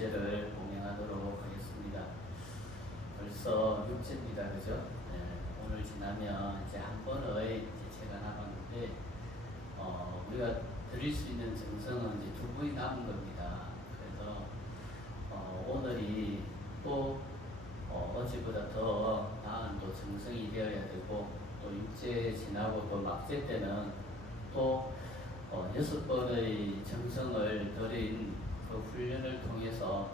6제를 봉행하도록 하겠습니다. 벌써 6제입니다. 그죠? 네, 오늘 지나면 이제 한 번의 제가 남았는데 우리가 드릴 수 있는 정성은 이제 2번이 남은 겁니다. 그래서 오늘이 또 어제보다 더 나은 또 정성이 되어야 되고, 또 6제 지나고 또 막제 때는 또 6번의 정성을 드린 그 훈련을 통해서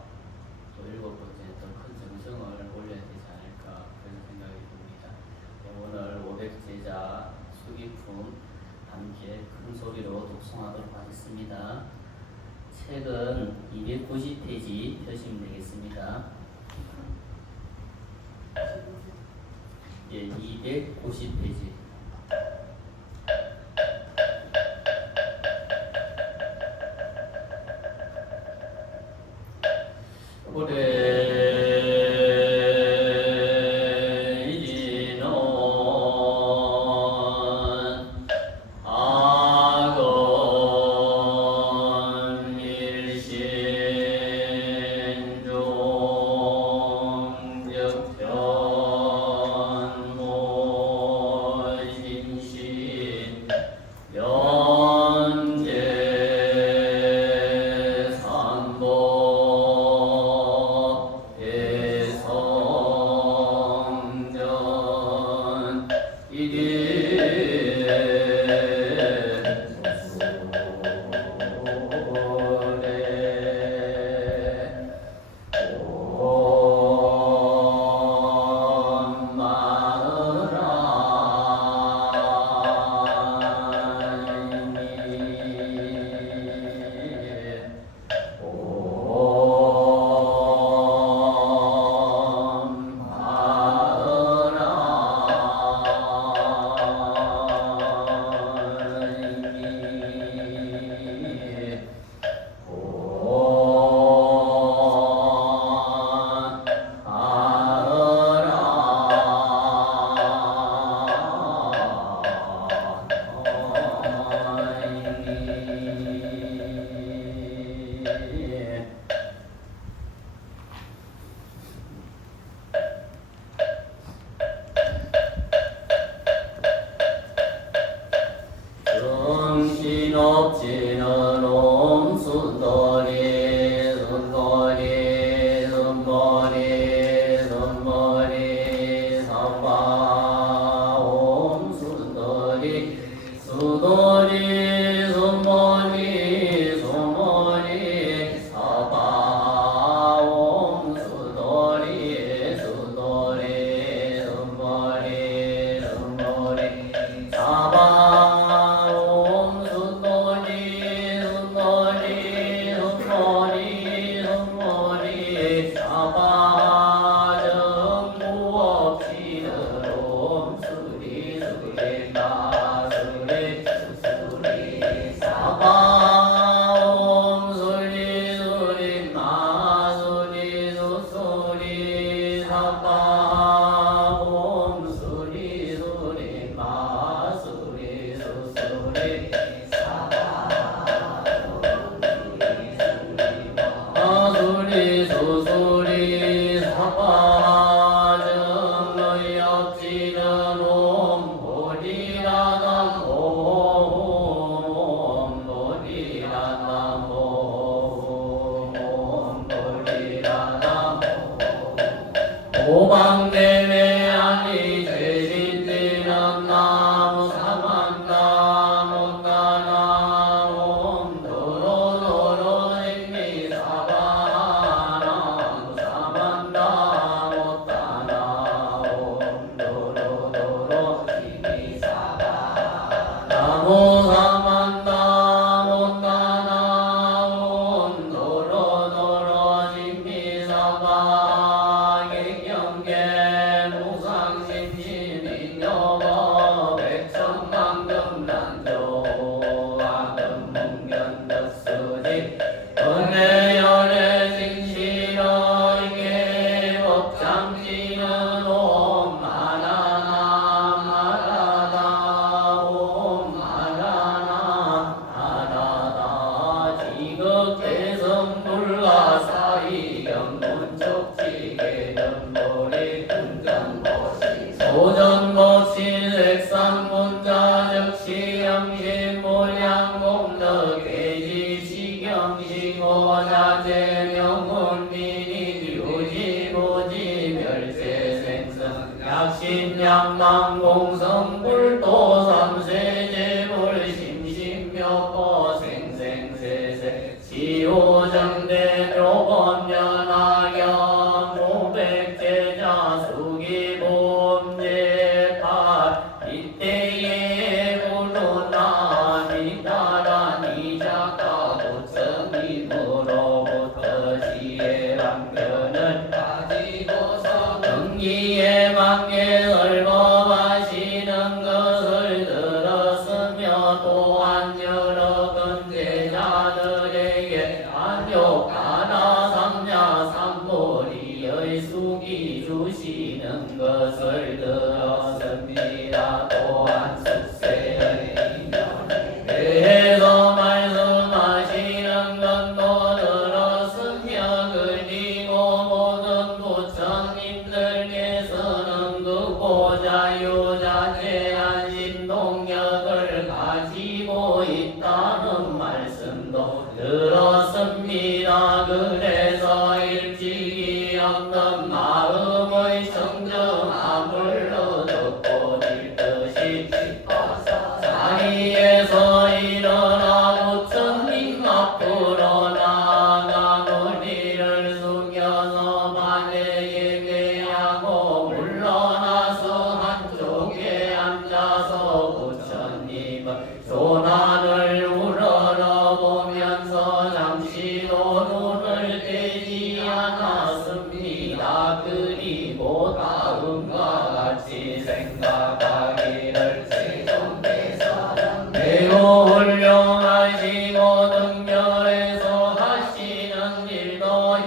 또 7번째 더 큰 정성을 올려야 되지 않을까, 그런 생각이 듭니다. 오늘 500제자 수기품 함께 큰 소리로 독송하도록 하겠습니다. 책은 290페이지 펴시면 되겠습니다. 예, 290페이지. 정신없지는 옴순돌이 순돌이 순돌이 순돌이 사바 옴순돌이 수돌이 순돌이 순돌이 사바 옴수돌이 수돌이 순돌이 순돌이 사바 오방내외 아니 죄짓는 나무 사만나무 나나무 도로도로 행미사바나무 사만나무 따나무 도로도로 행미사바나무 사만나무 따나무 도로도로 행미사바 대성불과 사이 양망공성 불도 삼세제불 심심묘법 생생세세 지호정대 묘법연하경 모백제자 수기범제파 이때에 불로나 미따라 니작가 부처님으로부터 지혜방편을 가지고서 등기에 맞게 설법하시는 것을 들었으며 또한 여러 근제자들에게 안욕하나 삼냐 삼보리의 숙이 주시는 것을 들었습니다. 또한 숙세의 인연에 대해서 말씀하시는 것도 들었으며 그리고 모든 부처님들께서는 그 보자유자재한 신동력을 가지고 있다는 말씀도 들었습니다. 그래서 일찍이 없는 마음의 청정함을 얻고 들듯이 싶어서 자리에서 일어나 부처님 앞으로 나아가 머리를 숙여서 마대에 대하고 물러나서 한쪽에 앉아서 부처님의 조난을 우러러보면서 잠시도 눈을 떼지 않았습니다. 그리고 다음과 같이 생각하기를 세존대사는 매우 훌륭하시고 등결에서 하시는 일도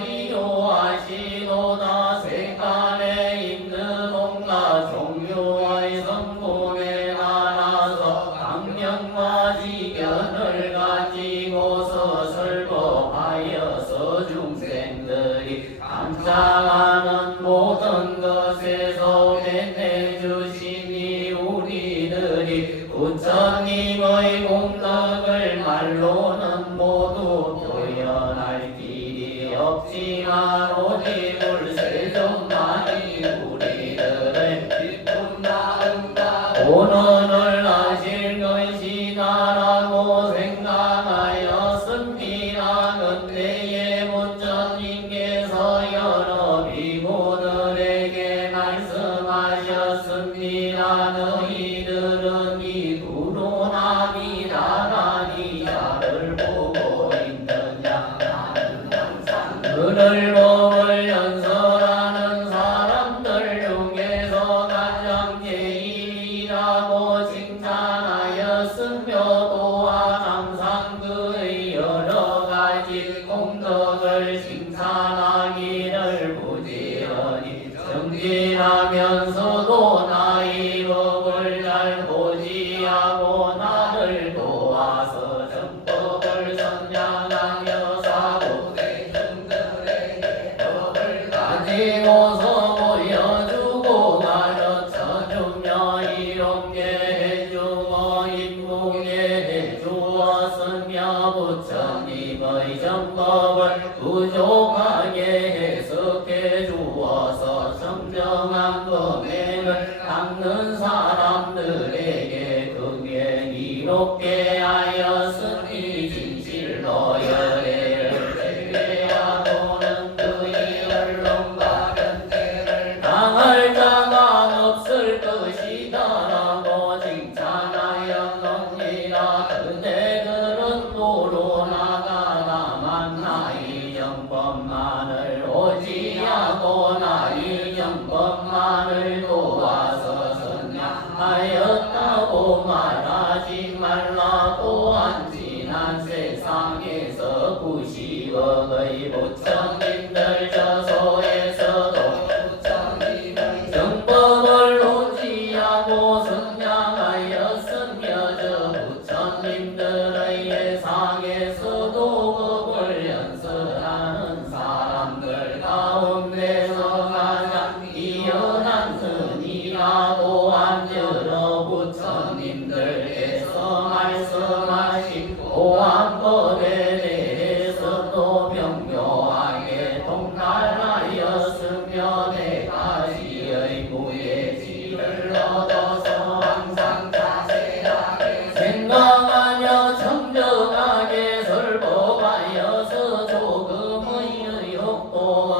희유하시도다. 세간에 있는 온갖 종류의 성공에 따라서 강령과 지견을 가지고서 설법하여서 중생들이 감상하는 모든 것에서 내주시니 우리들이 부처님의 공덕을 말로는 모두 표현할 길이 없지만 오직 불세존만이 우리들의 기쁜 마음과 본원을 하실 것이다라고 생각하였습니다. 그때에 부처님께서 여러 비구들에게 말씀하셨습니다. 너희들은 이 구루나미다라니 자를 보고 있느냐. 나는 항상 그를 법을 연설하는 사람들 중에서 가장 제일이라고 칭찬하였으며 또한 항상 그의 여러 가지 공덕을 칭찬하기를 부지런히 정진하면서도 나의 법을 잘 보지하고 나를 도와서 정법을 선양하며 사부대중들에게 법을 가지고서 보여주고 가르쳐주며 이롭게 해주고 인무게 해주었으며 부처님의 정법을 부족하게 해석해 주어서 정정한 범행을 닦는 사람들에게 그게 이롭게 하였으니 진실로 열애를 제외하고는 그의 언론과 변태를 당할 자가 없을 것이다라고 칭찬하였느니라. 그대들은 도로나가다만 나의 정법만을 오지하고 나의 정법만을 도와서 선양하였다고 말하지 말라. 또한 지난 세상에서 90억의 부처님들 저소에서도 부처님의 정법을 오지하고 선양하였으며 저 부처님들의 예상에서도 법을 연설하는 사람들 가운데서 가장 뛰어난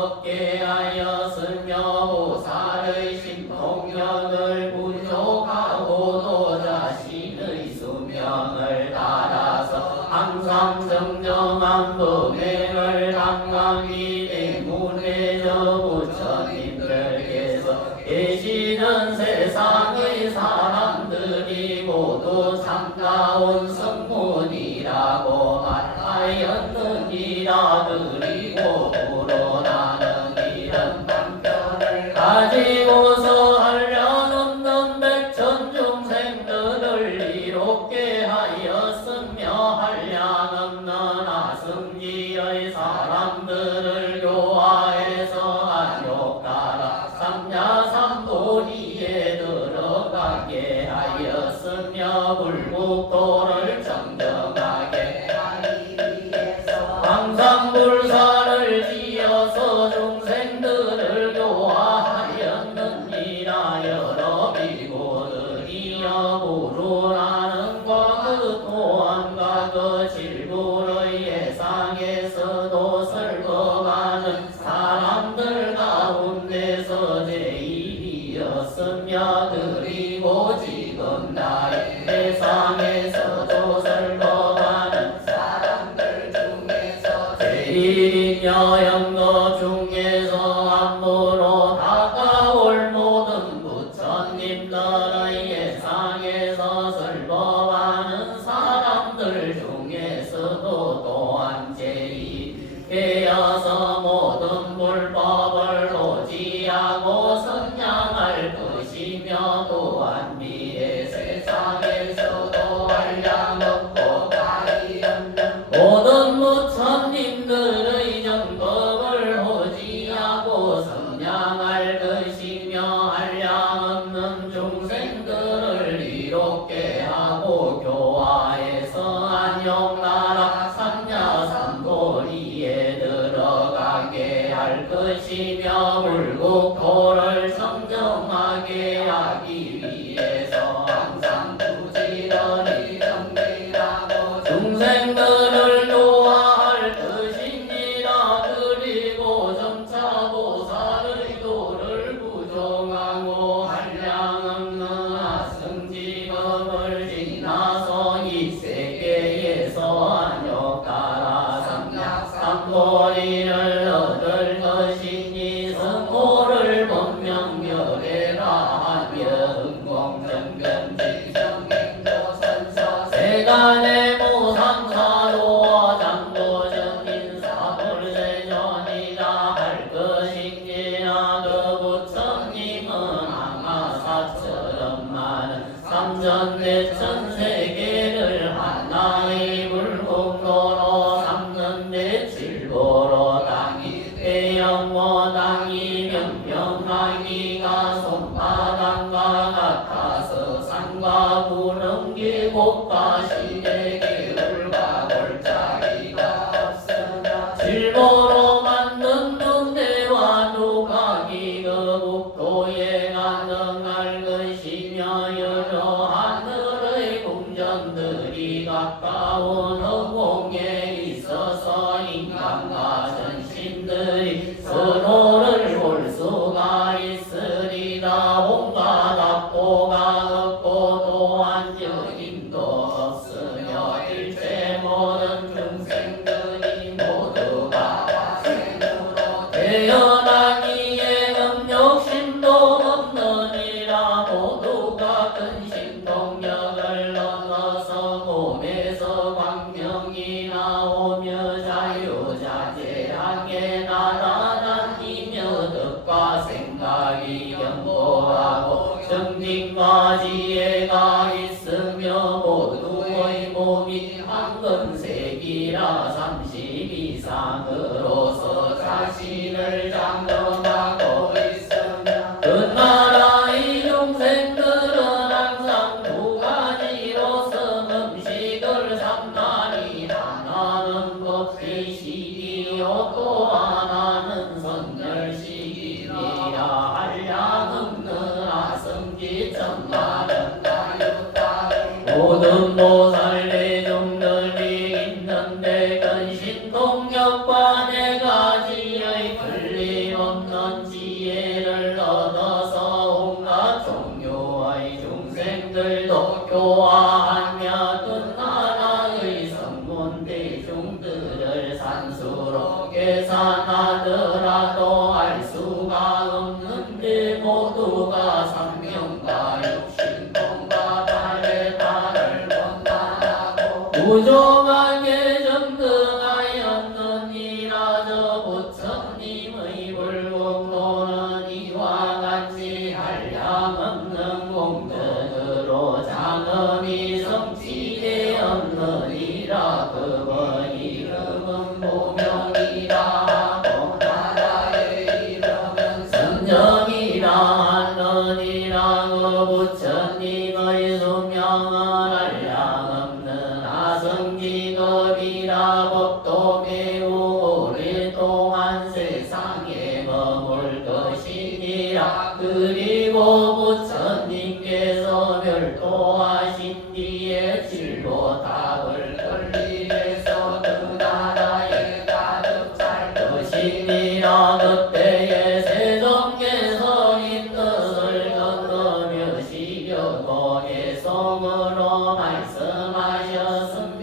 얻게 하였으며 보살의 신통력을 부족하고도 자신의 수명을 따라서 항상 정정한 법행을 당강히 때문에 저 부처님들께서 계시는 세상의 사람들이 모두 참다운 성문이라고 말하였느니라. 그리고 불어나는 이런 방편을 가지고서 하려는 백천중생들을 이롭게 하였으며 한량없는 아승지의 사람들을 교화해서 안욕따라 삼야삼보리에 들어가게 하였으며 불국토를 정정하게 하기 위해서 항상 불사를 지어서 중생들을 교화하였느니라. 여러 비고들이여 불우라는 과그 또한과 그 질불의 예상에서도 설거가는 사람들 가운데서 제일이었으며 그리고 지금 나의 세상에서도 설거가는 사람들 중에서 제일이며 영거 중에서 안무로 다가올 모든 부처님들의 예상에서 설거하는 사람들 중에서도 또한 제일이어서 모든 불법을 오지하고 선양할 것이며 또한 미래 세상에서도 한량없고 가히 없는 모든 부처님들의 정법을 오지하고 선양할 것이며 한량없는 중생들을 이롭게 하고 교화해서 안욕나라 삼야삼보리에 들어가게 할 것이며 불국토를 성정하게 하기 위해서 항상 부지런히 정진하고 중생들을 교화할 것이니라. 그리고 점차 보살의 도를 부정하고 한량없는 아승지법을 지나서 이 세계에서 안욕따라 삼약삼보리를 얻을 것이니 성호를 본명결해라 하며 응공정변지정행도선서 세간의 모상사도 장도전인사불세전이라 할 것인지라. 그 부처님은 항아사처럼 많은 삼천대천 세계를 하나의 불공도로 삼는데 칠보로 땅이 대영모 땅이 명평하기가 손바닥과 같아서 산과 구릉기 곳과 시대 기울과 골짜기가 없으나 칠보로 만든 눈대와 두각이 그 국토에 가능할 것이며 여러 하늘의 궁전들이 가까운 허공에 있어서 인간과 전신들이 서로를 볼 수가 있으리라. 온갖 악보가 없고 또한 여인도 없으며 일체 모든 중생들이 모두가 화생으로 태어나기에 음욕심도 없느니라. 모두가 근심동력을 넘어서 몸에서 광명이 나오며 자유자재하게 날아다니며 덕과 생각이 견고하고 정진과 지혜가 있으며 모두의 몸이 황금색이라 30 이상으로서 자신을 장엄하고 있으며 그 나라의 중생들은 항상 두 가지로서 음식을 삼나니 하나는 법시식이요 또 하나는 선열식이라. 한량없는 아승지천만은 다유다리 모든 보살 대중들이 있는데 근신통력과 네 가지의 권리 없는 지혜를 얻어서 온갖 종류의 중생들도 교화하며 그 나라의 성문 대중들을 산수로 계산하더라도 알 수가 없는데 모두가 삼명과 육신통과 달의 달을 원만하고 부족하게 정등하였느니라. 저 부처님의 불공도는 이와 같이 한량없는 공덕으로 장엄히 성취되었느니라. 그분 이름은 무명이라 하고 나라의 이름은 성정이라 하느니라. 그 부처님의 수명은 한량없는 아성직업이라. 법도 매우 오랫동안 세상에 머물 것이니라. 그리고 부처님께서 별도하신 뒤에 진로 답을 걸리해서 그 나라에 가득 살 것이니라. 그때에 세종께서 이 뜻을 건너며 시려고 애송으로 말씀하셨습니다.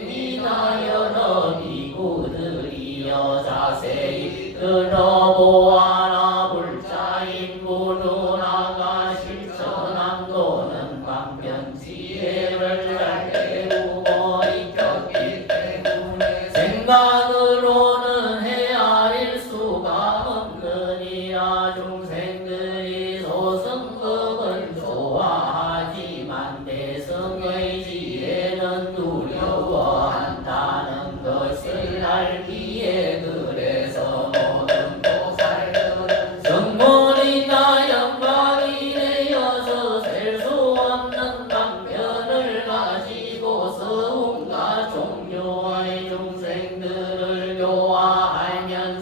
여러 비구들이여 자세히 들어보아라. 불자인부누나가 실천함도는 방편지혜를 잘 배우고 익혔기 때문에 생각으로는 헤아릴 수가 없느니라. 중생들이 소승법은 좋아하지만 대승의 지혜는 두려워한다는 것을 알기에 그래서 모든 보살들은 정문이나 영광이 되어서 셀 수 없는 방편을 가지고서 온갖 종류의 중생들을 교화하면서도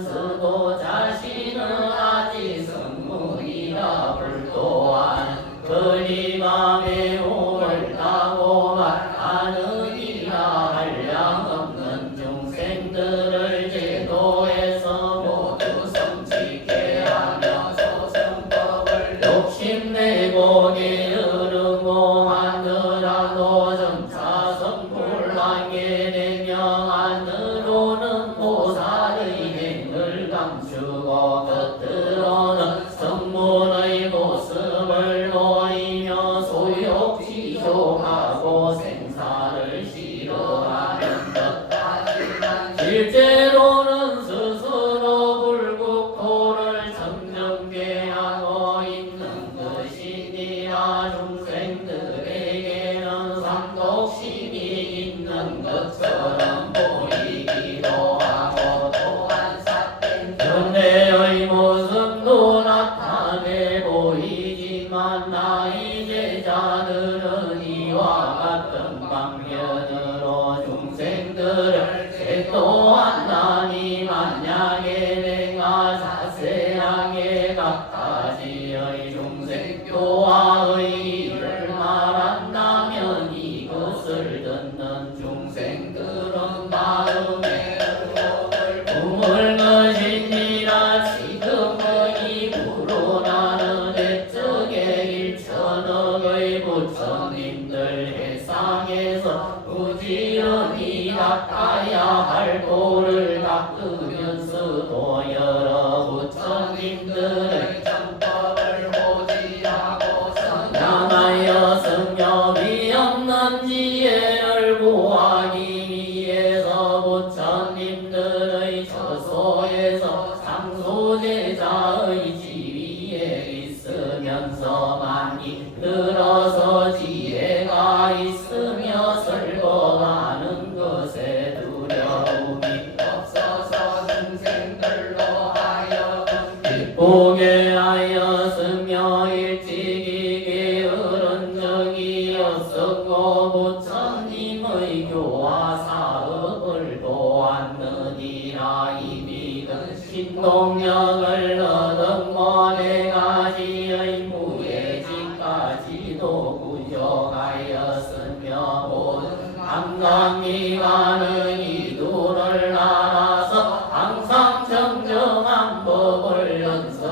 자신은 아직 성문이라 불도하는 그리가 매우 옳다고 말하느니라. 한량없는 중생들을 제도에서 모두 성취케 하며 소승법을 욕심내고 게으르고 하느라도 점차 성불하게 되며 안으로는 보살의 행을 감추고 겉으로는 성문의 모습을 보이며 소욕지욕하고 생사를 싫어하는 것 같지만 실제로는 스스로 불국토를 청정케 하고 있는 것이니라. 중생들에게는 삼독심이 있는 것처럼 보이기도 하고 또한 삿된 견해의 모습도 나타내 보이지만 나의 제자들은 이와 같은 방면으로 중생들을 제도한다니 만약에 내가 자세하게 각 가지의 중생 교화의 일을 말한다면 이것을 듣는 중생들은 마음에 의혹을 품을 것이니라. 지금의 입으로 나는 애적에 1천억의 부처님들 해상에서 부지런히 닦아야 할 도를 닦으면서도 여러 부처님들의 정법을 호지하고 선양하여 성욕이 없는 지혜를 구하기 위해서 부처님들의 처소에서 상소제자의 지위에 있으면서 많이 들어서 지혜가 있으며 설거하는 것에 두려움이 없어서 중생들로 하여금 기쁘게 하였으며 일찍이 게으른 적이 없었고 부처님의 교화 사업을 도왔느니라. 이미 그 신동력을 얻었고 네 가지의 무예지까지도 부족하였으며 모든 감감미가는 이두를 알아서 항상 정정한 법을 연습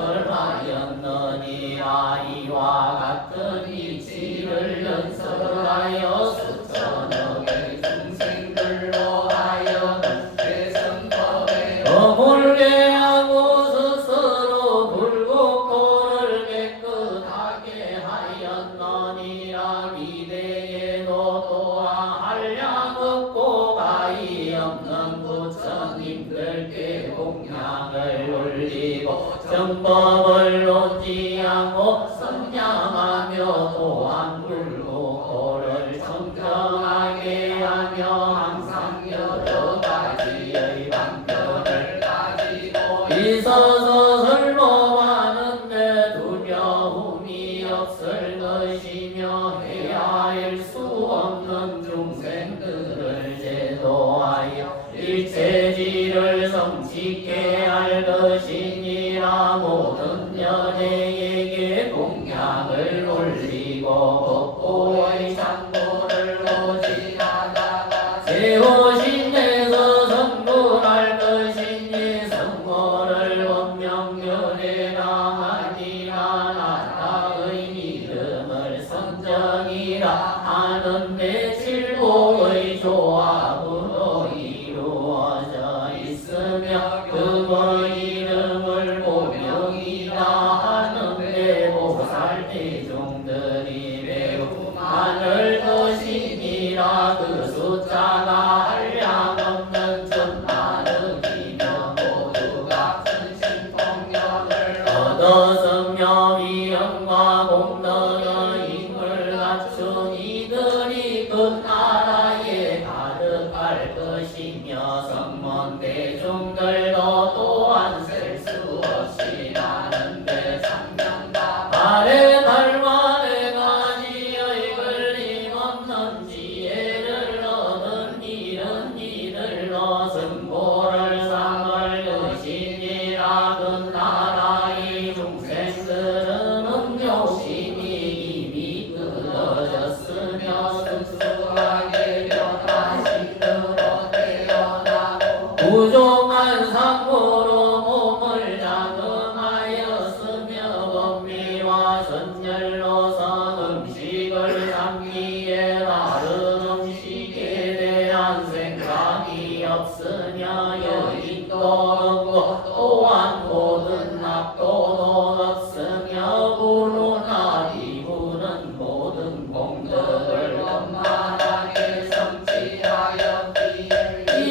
정법을 놓지 않고 선량하며 또한 굴고 고를 청정하게 하며 항상 여러 가지의 방편을 가지고 있어서 설법하는데 두려움이 없을 것이며 헤아릴 수 없는 중생들을 제도하여 일체지를 성취케 할 것이니라. 모든 연예에게 공양을 올리고 법보의 장보를 오지하다가 세호신에서 성불할 것이니 성모를 원명견해라 하니라. 나라의 이름을 선정이라 하는데 칠복의 조합으로 이루어져 있으며 그거 이름을 보명이라 하는데 보살 대중들이 매우 많을 것이니라. 그 숫자가 한량없는 천만억이며 모두가 근신통력을 얻어서 명의영과 공덕의 힘을 갖춘 이들이 그 나라에 가득할 것이며 성문 대중들도 또한 셀 수 없이 많은데 참명과 발에 달만에 가지의 걸림없는 지혜를 얻은 이런 이들로 승보를 삼을 것이니라. 그 나라의 중생들은 음욕심이 이미 끊어졌으며 순수하게 변화신으로 태어나고 부족한 상고로 몸을 장엄하였으며 법미와 선열로서 음식을 삼기에 다른 음식에 대한 생각이 없으며 여인도 없고 또한 모든 낙도도 없으며 부루나 비부는 모든 공덕을 원만하게 성취하였기에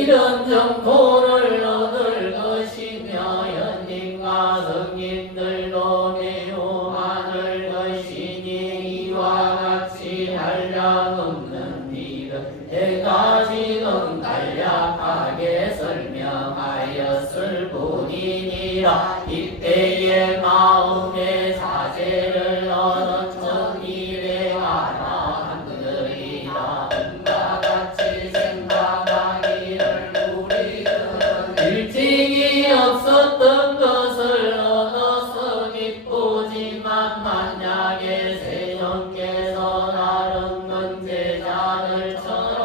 이런 정토를 얻을 것이며 연인과 성인들도 매우 많을 것이니 이와 같이 한량없는 일은 내가 지금 간략하게 설명하였을 뿐이니라. 이때의 마음의 자제를 얻은 정일에 아라한들이라. 음과 같이 생각하기를 우리들은 일찍이 없었던 것을 얻어서 기쁘지만 만약에 세존께서 다른 문제자들처럼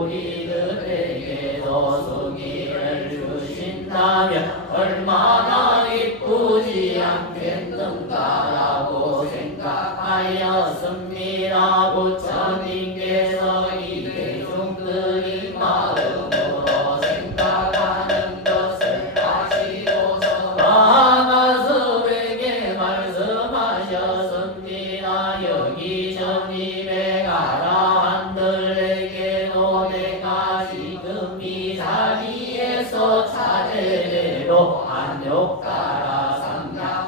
우리들에게도 수기를 주신다면 얼마나 기쁘지 않겠는가라고 생각하였습니다. 부처님께서 이 대중들이 마음으로 생각하는 것을 아시고서 마하가섭에게 말씀하셨습니다. 여기 전임에 아라한들에게도 내가 지금 이 자리에서 차례대로 안욕따라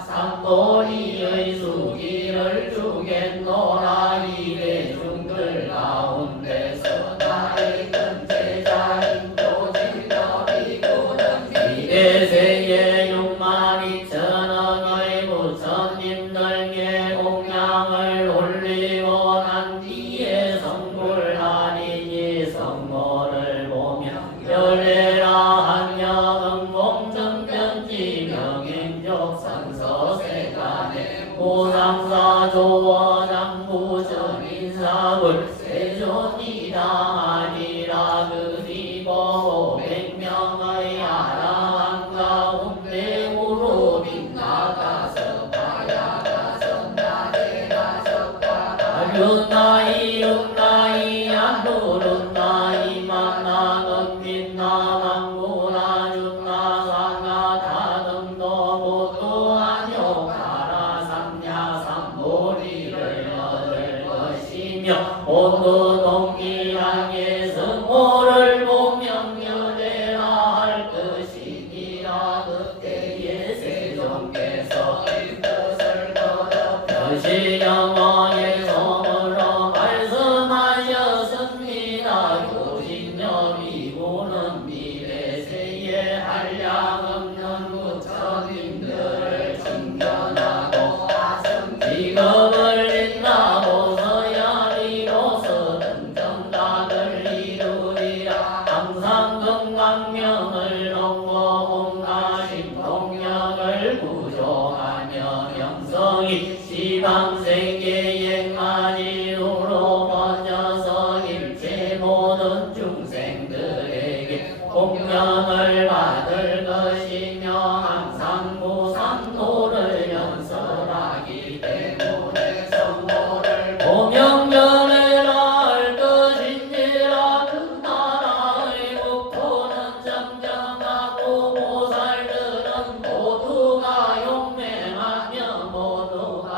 삼약삼보리의 수기를 주겠노라. 이 대중들 가운데서 나의 근제자인 조질러비구는 이대세에 62,000억의 부처님들께 공양을 올리고 난 뒤에 성불하리니 성모를 보며 열애라 한여음 공정변지 명행적 상서세간에 고상사 조원장부 전인사불 세존이다 하니라. 그리고 500명의 아라한 가운데 무릎 빗나가서 바야가서 나대가서 아륜나이 룬나이 안누룬나이 만나는 빛나망구나 준나상나 다등도 모두 안욕하라. 삼야삼보리를 얻을 것이며 모두 동일하게 성호를 보명연해라 할 것이니라. 그때에 세종께 무시 영광의 성으로 말씀하셨습니다. 교진여비 보는 미래세에 한량없는 부처님들을 청견하고 직업을 인나고서야 이로써 등정답을 이루리라. 항상 금강명을 넘고 온가심 동력을 구조하며 명성이 시방세계의 만인으로 번져서 일체 모든 중생들에게 공명을 받을 것이며 항상 무상도를 연설하기 때문에 성도를 고명견해라 할 것인지라. 그 나라의 국토는 정정하고 보살들은 모두가 용맹하며 모두가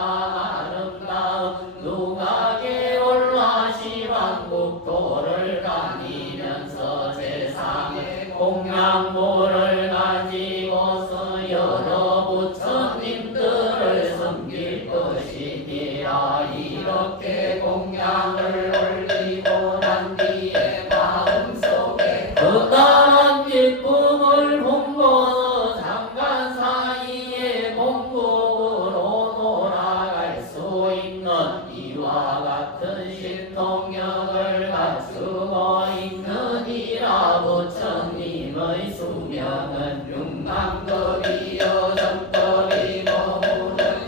아름다운 누가 게올라 시방국토를 다니면서 세상에 공양보를 가지고서 여러 부처님들을 섬길 것이니라. 이렇게 공양을 올리고 난 뒤에 마음속에 그다란 기쁨을 품고서 잠깐 사이에 공국으로 돌아갈 수 있는 이와 같은 신통력을 갖추고 있느니라. 부처님의 수명은 융강급이요 정법이고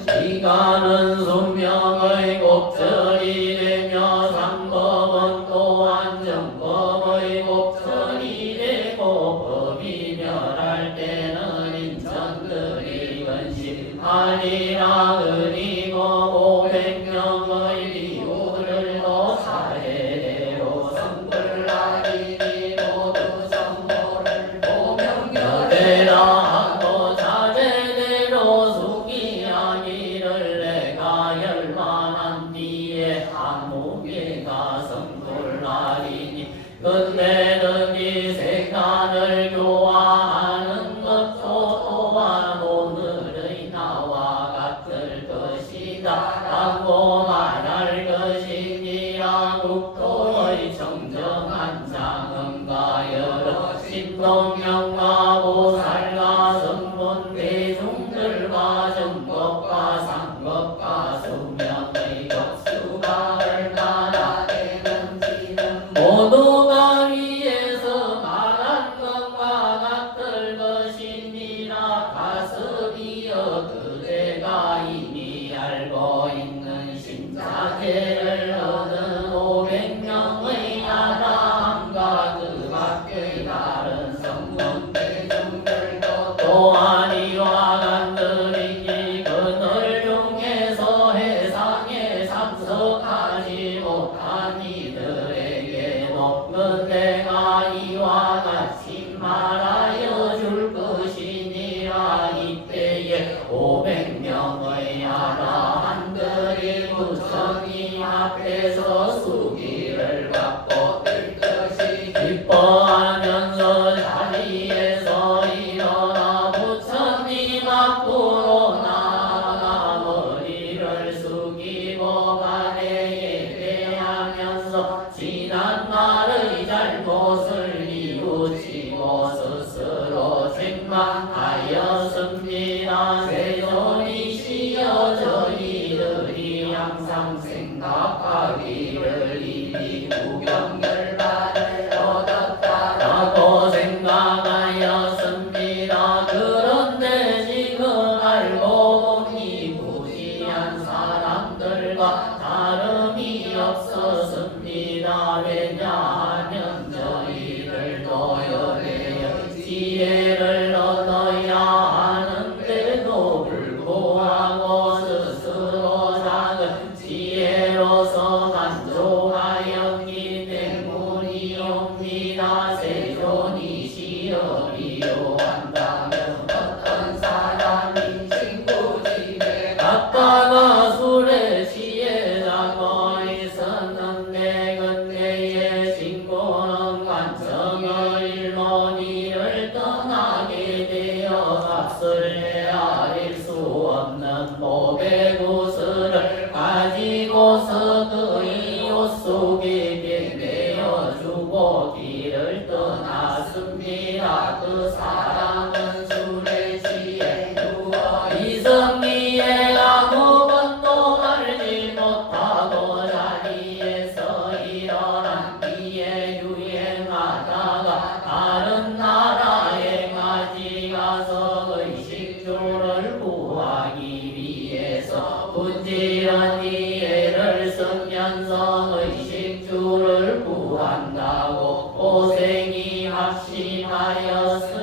시간은 수명의 곡절이 되며 상법은 또한 정법의 곡절이 되고 법이 멸할 때는 인천들이 근심하리라. 그리고 500명의 비유를 사례대로 성불하리니 모두 성모를 보명여대라 하고 자제대로 숙이하기를 내가 열만한 뒤에 한무게가 성불하리니 끝내는 이 세간을 교화하는 것도 또한 오늘의 나와 같을 것이다 라고 말할 것이니라. 국토의 정정한 장엄과 여러 신동명과 보살과 성문 대중들과 정법과 상법과 수명의 격수가 얼마나 되는지는 모두가 위에서 말한 것과 같을 것이니라. 가슴이여 그대가 이미 알고 있는 신자계를 얻은 500명의 나라함과 그 밖의 다른 성문 대중들도 또한 이와 같으리니 그들 중에서 해상에 참석하지 못한 이들에게도 그대가 이와 같이 말하여 줄 것이니라. 이때에 500명의 아라한들이 부처님 앞에서 수기를 받고 뜰 것이 기뻐하면서 자리에서 일어나 부처님 앞으로 나아가 머리를 숙이고 발에 예배하면서 지난날의 잘못을 뉘우치고 스스로 책망하였습니다. 세존이시여 저희들이 항상 생각하기를 이미 무경열반을 얻었다라고 생각하였습니다. 그런데 지금 알고 보니 무지한 사람들과 다름이 없었습니다. 왜냐하면 저희들도 여래의 지혜를 얻어야 하는데도 불구하고 스스로 작은 지혜로서 만족하였기 때문이옵니다. 세존이시여 비유한다면 어떤 사람이 친구 집에 갔다가 술에 취해자고 있었는데 그때의 친구는 관청의 일로 이를 떠나게 되어 값을 헤아릴 수 없는 500우스를 부지런히 애를 쓰면서 의식주를 구한다고 고생이 확신하였으며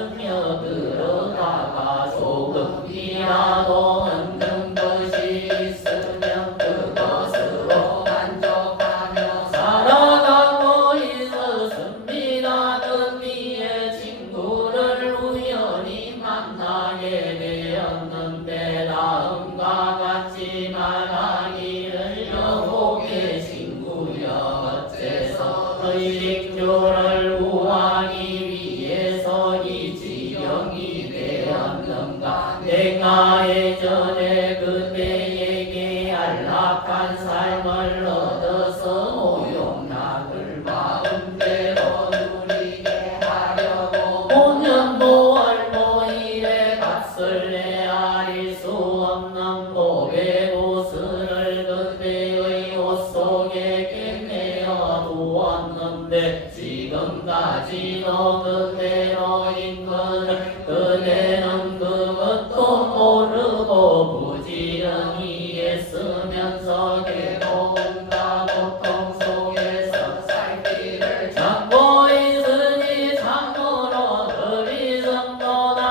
그러다가 조금이라도 얻는 것이 있으면 그것으로 만족하며 살아가고 있었습니다. 그뒤에 친구를 우연히 만나게 되었는데 다음과 같이 말하기를 여보게 친구여 어째서 의식주를 구하기 위해서 이 지경이 되었는가. 내가 예전에 그대에게 안락한 삶을 얻어서 오용락을 마음대로 누리게 하려고 5년 5월 5일에 값을 내아릴 수 없는 고백 옷을 그대의 옷 속에 깨매어 두었는데 지금까지도 그대로인 것을 그대는 그것도 모르고 부지런히 애쓰면서 괴로움과 고통 속에서 살기를 찾고 있으니 참으로 그리스도다.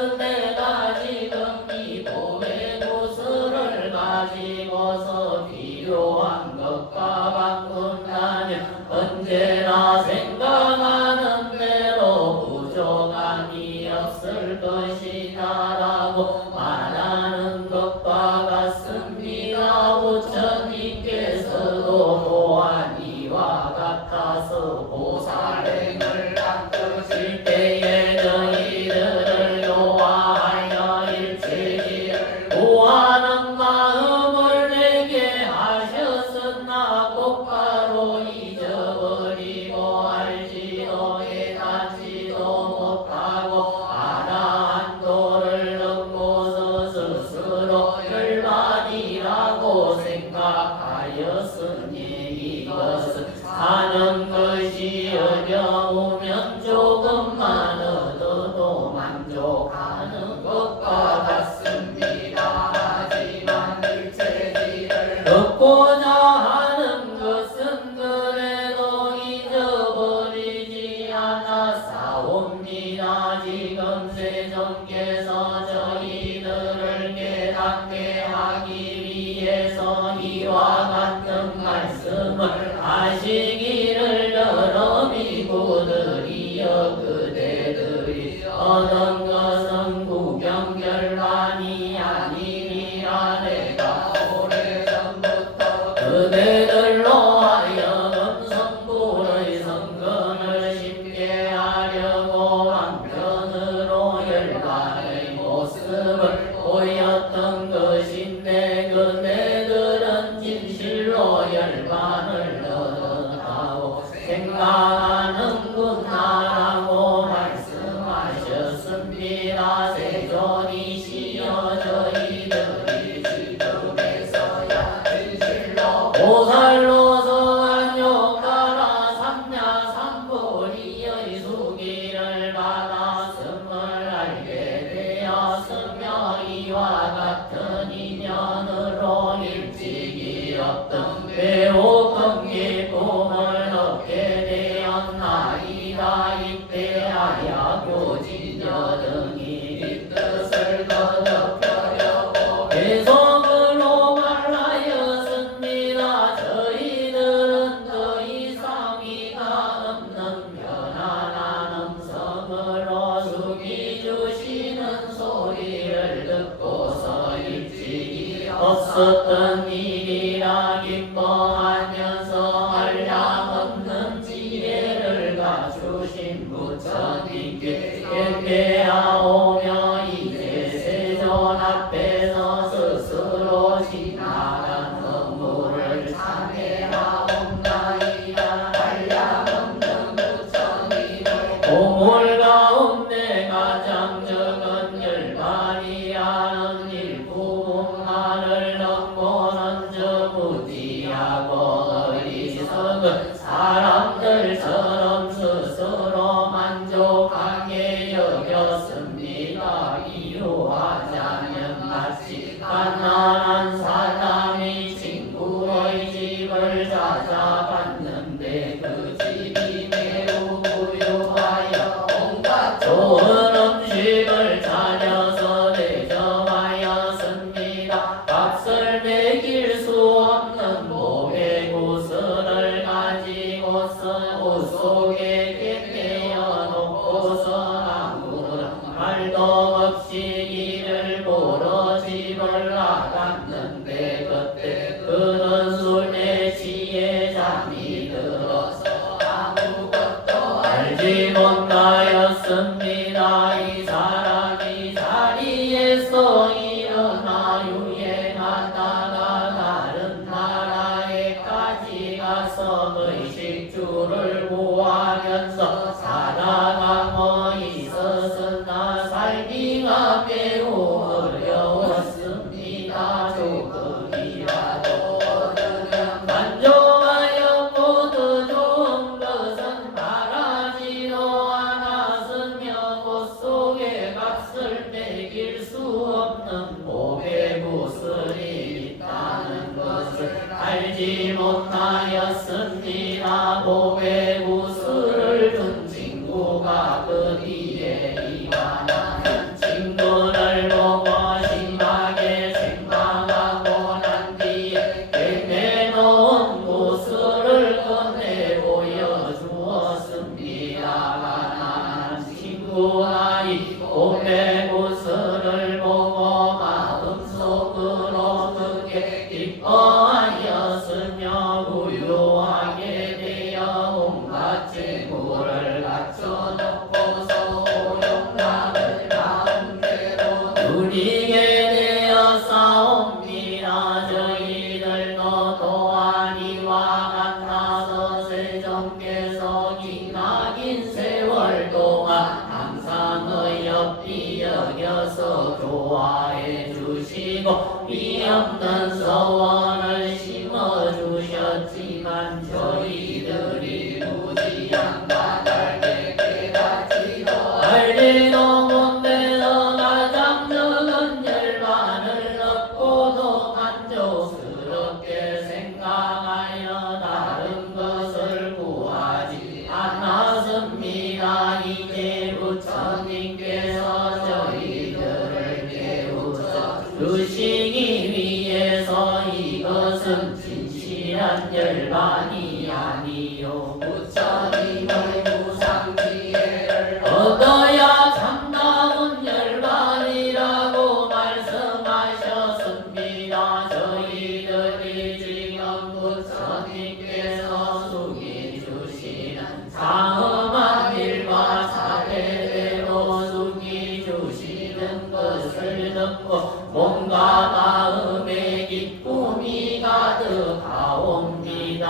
그대가 지금 이 고백구슬을 가지고서 필요한 것과 바꾼다면 언제나 생각하는 대로 부족함이 없을 것이다라고 말하는 것과 같습니다. 부처님께서도 또한 이와 같아서 보살행을 닦으실 때에 저희들을 요하여 일체지를 구하는 마음을 내게 하셨으나 곧바로 잊어버리고 알지도 깨닫지도 못하고 아라한도를 넘고서 스스로 열반이라고 생각하였으니 이것은 사는 것이 어려우면 조금만 얻어도 만족하는 것과 같습니다. 하지만 일체지를 얻고자 하는 것은 그래도 잊어버리지 않았사옵니다. 지금 세존께서 저희들을 깨닫게 하기 위해서 이와 같은 말씀을 하시기를 여러미 구들이여 그대들이 얻은 것은 구경결만이 아니니라. 내가 오래전부터 그대들로 하여금 성불의 성근을 심게 하려고 한편으로 열반의 모습을 보였던 것인데 그대들은 진실로 열반을 얻었다고 생각하는구나라고 말씀하셨습니다. 세존이시여 저희들이 지금에서야 진실로 보살로서 안욕하라 삼야삼불이의 수기를 받았음을 알게 되었으며 이와 같은 인연으로 일찍이 없던 배옥한 기쁨을 얻게 되었나이다. 이때하야 교진여 등이 이 뜻을 거듭하려고 계속으로 말하였습니다. 저희들은 더 이상이가 없는 편안한 음성으로 숙이 주시는 소리를 듣고서 일찍이 없었던 일이라 기뻐하면서 한량없는 지혜를 갖추신 부처님께 경배하오며 이제 세존 앞에서 스스로 지나간 허물을 참회하옵나이다. 한량없는 부처님을 보물 가운데 가장 적은 열반이 하는 일부분만을 넘고는 저 무지하고 어리석은 사람들처럼 스스로 만족하게 여겼습니다. 이유하자면 마치 가난한 사람 값을 매길 수 없는 목의 구슬을 가지고서 옷 속에 깨어 놓고서 아무런 말도 없이 길을 보러 집을 나갔는데 그때 그는 술에 취해 잠이 들어서 아무것도 알지 못하였습니다. 이 사람이 자리에서 일어나 유행하다가 다른 나라에까지 가서 의식주를 구하면서 살아가고 있었으나 살기가 매우 어려웠습니다. 조금이라도 얻으면 만족하여 모두 좋은 것은 바라지도 않았으며 옷 속에 값을 매길 수 없는 목의 구슬이 있다는 것을 알지 못하였습니다. 목의 구슬을 든 친구가 그 뒤에 이만하면 친구를 보고 심하게 생각하고 난 뒤에 내놓은 구슬을 꺼내 보여주었습니다. 가난한 친구가 이 목의 구슬을 보고 마음속으로 크게 기뻐하였으며 부유하게 되어 온갖 재물을 갖춰놓고서 용납을 마음대로 누리게 되었사옵니다. 저희들도 또한 이와 같아서 세종께서 기나긴 세월 동안 항상 의협히 여겨서 교화해 주시고 비 없는 서원을 심어주셨지만 저희들이 무지한 까닭에 깨닫지도 알지도 못해서 가장 적은 열반을 얻고도 만족스럽게 생각하여 다른 것을 구하지 않았습니다. 이제 부처님께서 저희들을 깨우쳐 주시기 위해서 이것은 진실한 열반이 아니요 부처님의 무상지혜를 얻어야 참다운 열반이라고 말씀하셨습니다. 저희들이 지금 부처님께서 숙이주시는 사음한 일과 사대대로 숙이주시는 것을 듣고 몸과 마음에 기쁨이 가득하옵니다.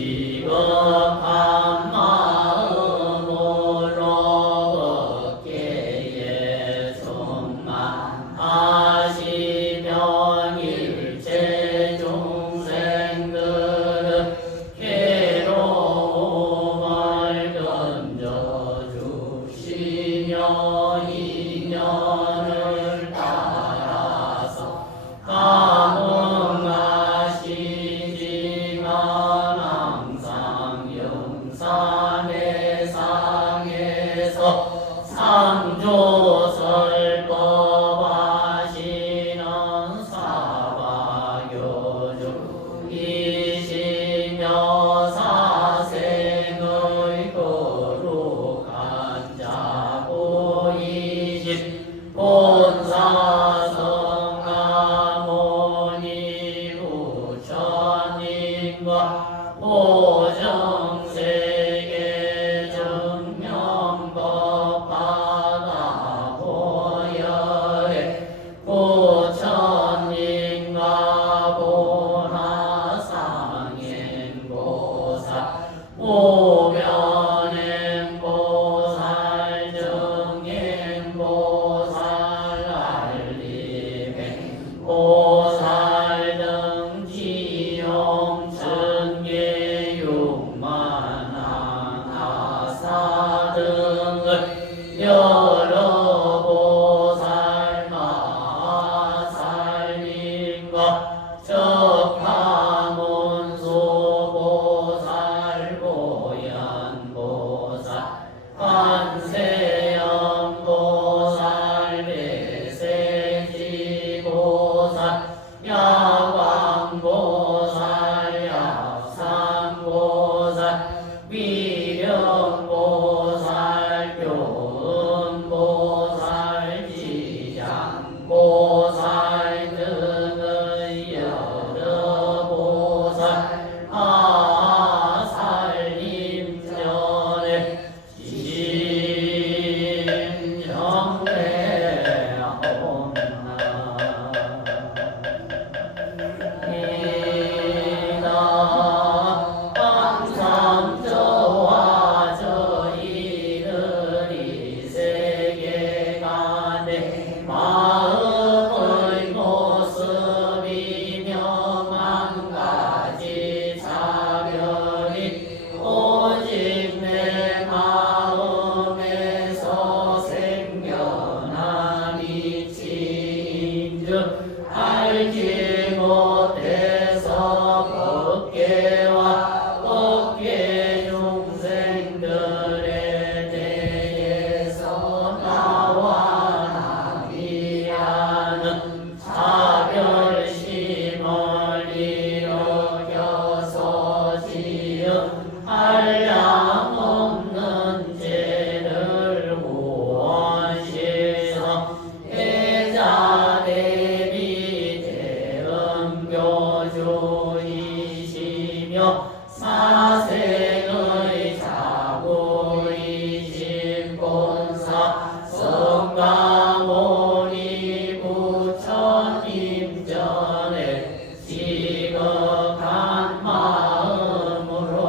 지극한 마음으로 법계에 충만하시며 일체 중생들은 괴로움을 건져주시며 인연을 따라서 감응하시지만 항상 영산의 상에서 상조설법하시는 사바교주이시며 사생의 거룩한 자고이신 본사성가모니 부처님과 오정세계 정명법 받아 보여해 부처님과 보나상행보살 오변행보살 정행보살 알림행보살 등 지용 천계 육만하사 등을 여러 보살 마살림과 적하문수보살 보현보살 관세음보살 배세지보살 야광보살 약산보살 위령보살 교음보살 지장보살 등의 여러 보살 아살림전에 심정대하옵나 항상 저와 저희들이 세계간에 마음의 모습이며 만 가지 차별이 오직 내 마음에서 생겨난 이치인 줄 알지 못해서 법계와 법계 중생들에 대해서 나와 나비하는 차별심을 일으켜서 지은 한량 없는 죄를 원시서 해자 대비 대음교주이시며 사생의 자고이신 본사 성가모니 부처님 전에 지극한 마음으로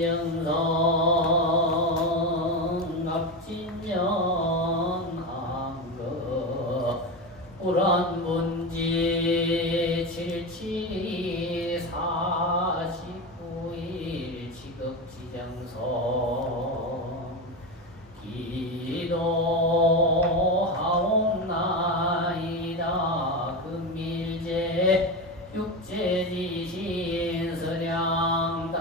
정성 갑진년 한거 불안문지 77 49일 지극지정성 기도하옵나이다. 금밀제 육제지신 서량담증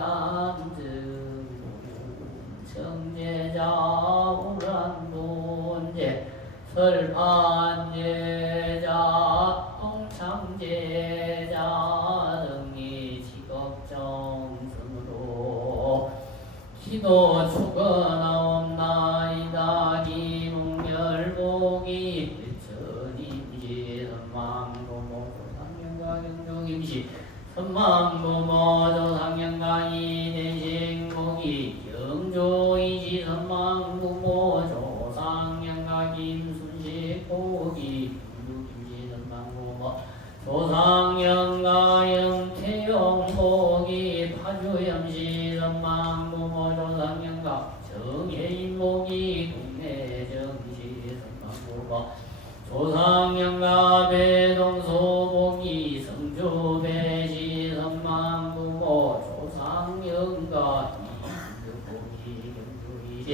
정제자 우란문제 설판제자 동창제자 등이 직업정성으로 기도 축원하옵나이다. 기묵열복이 천임시 선망부모 조상년가 경중임시 선망부모 조상년가 이대식복이 경조이시 선망부모 조상년가 김순식복이 김주김시 선망부모 조상년가 영태용복이 파주염시 선망부모 조상년가 정혜인복이 국내정시 선망부모 조상년가 배동소복이 성주배시 선망부모 조상년가 이인득복이 경주이시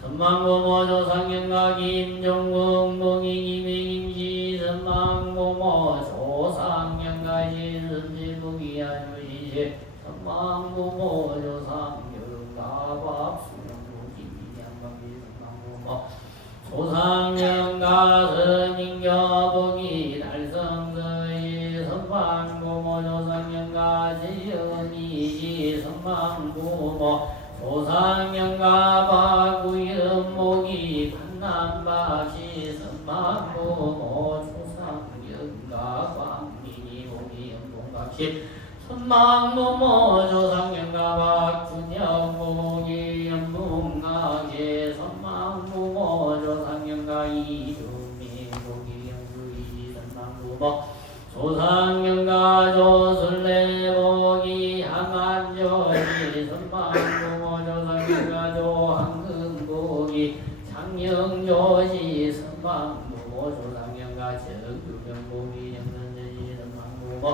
선망부모 조상년가 김종국복이 김행임시 선망부모 조상년가 신선지복이 아주이시 선망부모 조상년가 박수영복이 양박이 선망부모 조상년가 선인교복이 달성서이 선망부모 조상년가 지연이시 선망부모 조상년가 박우연복이 관남박시 선망부모 조상년가 광민이복이 연봉박시 선망부모 조상년가 박준영복이 연봉각시 선망부모 조상년가 이주민복이 영주이시 선망부모 조상년가 조술래복이 항안조시 선망부모 조상년가 조항근복이 장영조시 선망부모 조상년가 정주경복이 영전제시 선망부모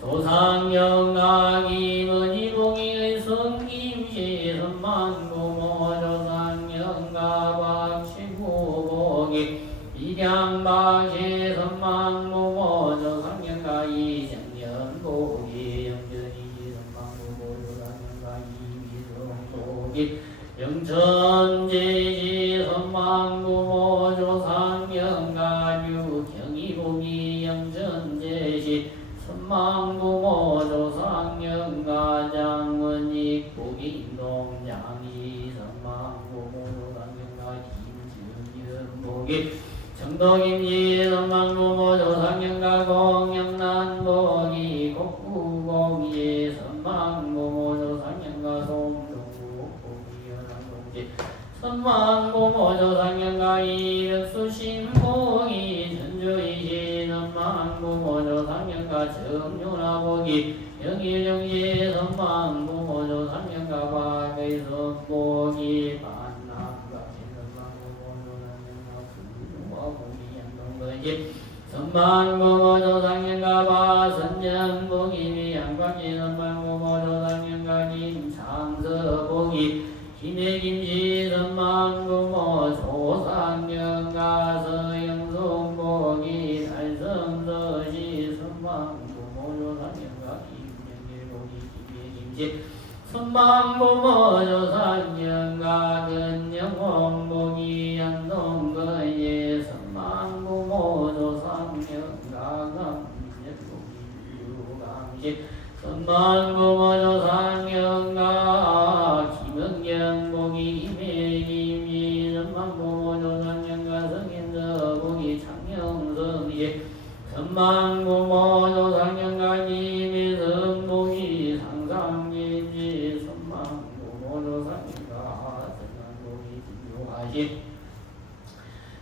조상년가 김은희복이 성김시 선망부모 조상년가 박시구복이 이량박시 선망부모 조상년가 이정년복이 영전이시 선망부모 조상년가 이미성복이 영천제시 선망부모 조상년가 유경이복이 영천제시 선망부모 조상년가 장원익복이 인동장시 선망부모 조상년가 김준현복이 정동임시 선망부모 조상년가 공영난복이 곡구공시 선망부모 조상년가 송종국복이 연안복이 선망부모 조상년가 이백수신복이 전주이시 선망부모 조상년가 정윤화복이 영일정시 선망부모 조상년가 박의선복이 반남각시 선망부모 조상년가 금중화복이 연동거지 선망부모 조상년가 바선전복이 양박시 선망부모 조상년가 김창서복이 김해김시 선망부모 조상년가 서영성복이 달성서시 선망부모 조상년가 김영일복이 김해김시 선망부모 조상년가 근영홍복이 안동거예 선망부모 조상년가 강민영복이 유강시 선망부모 조상년가 김은경복이 김해김시 선망부모 조상년가 성인서복이 창녕성시 선망부모 조상년가 김혜성복이 상상김시 선망부모 조상년가 선망복이 김유하시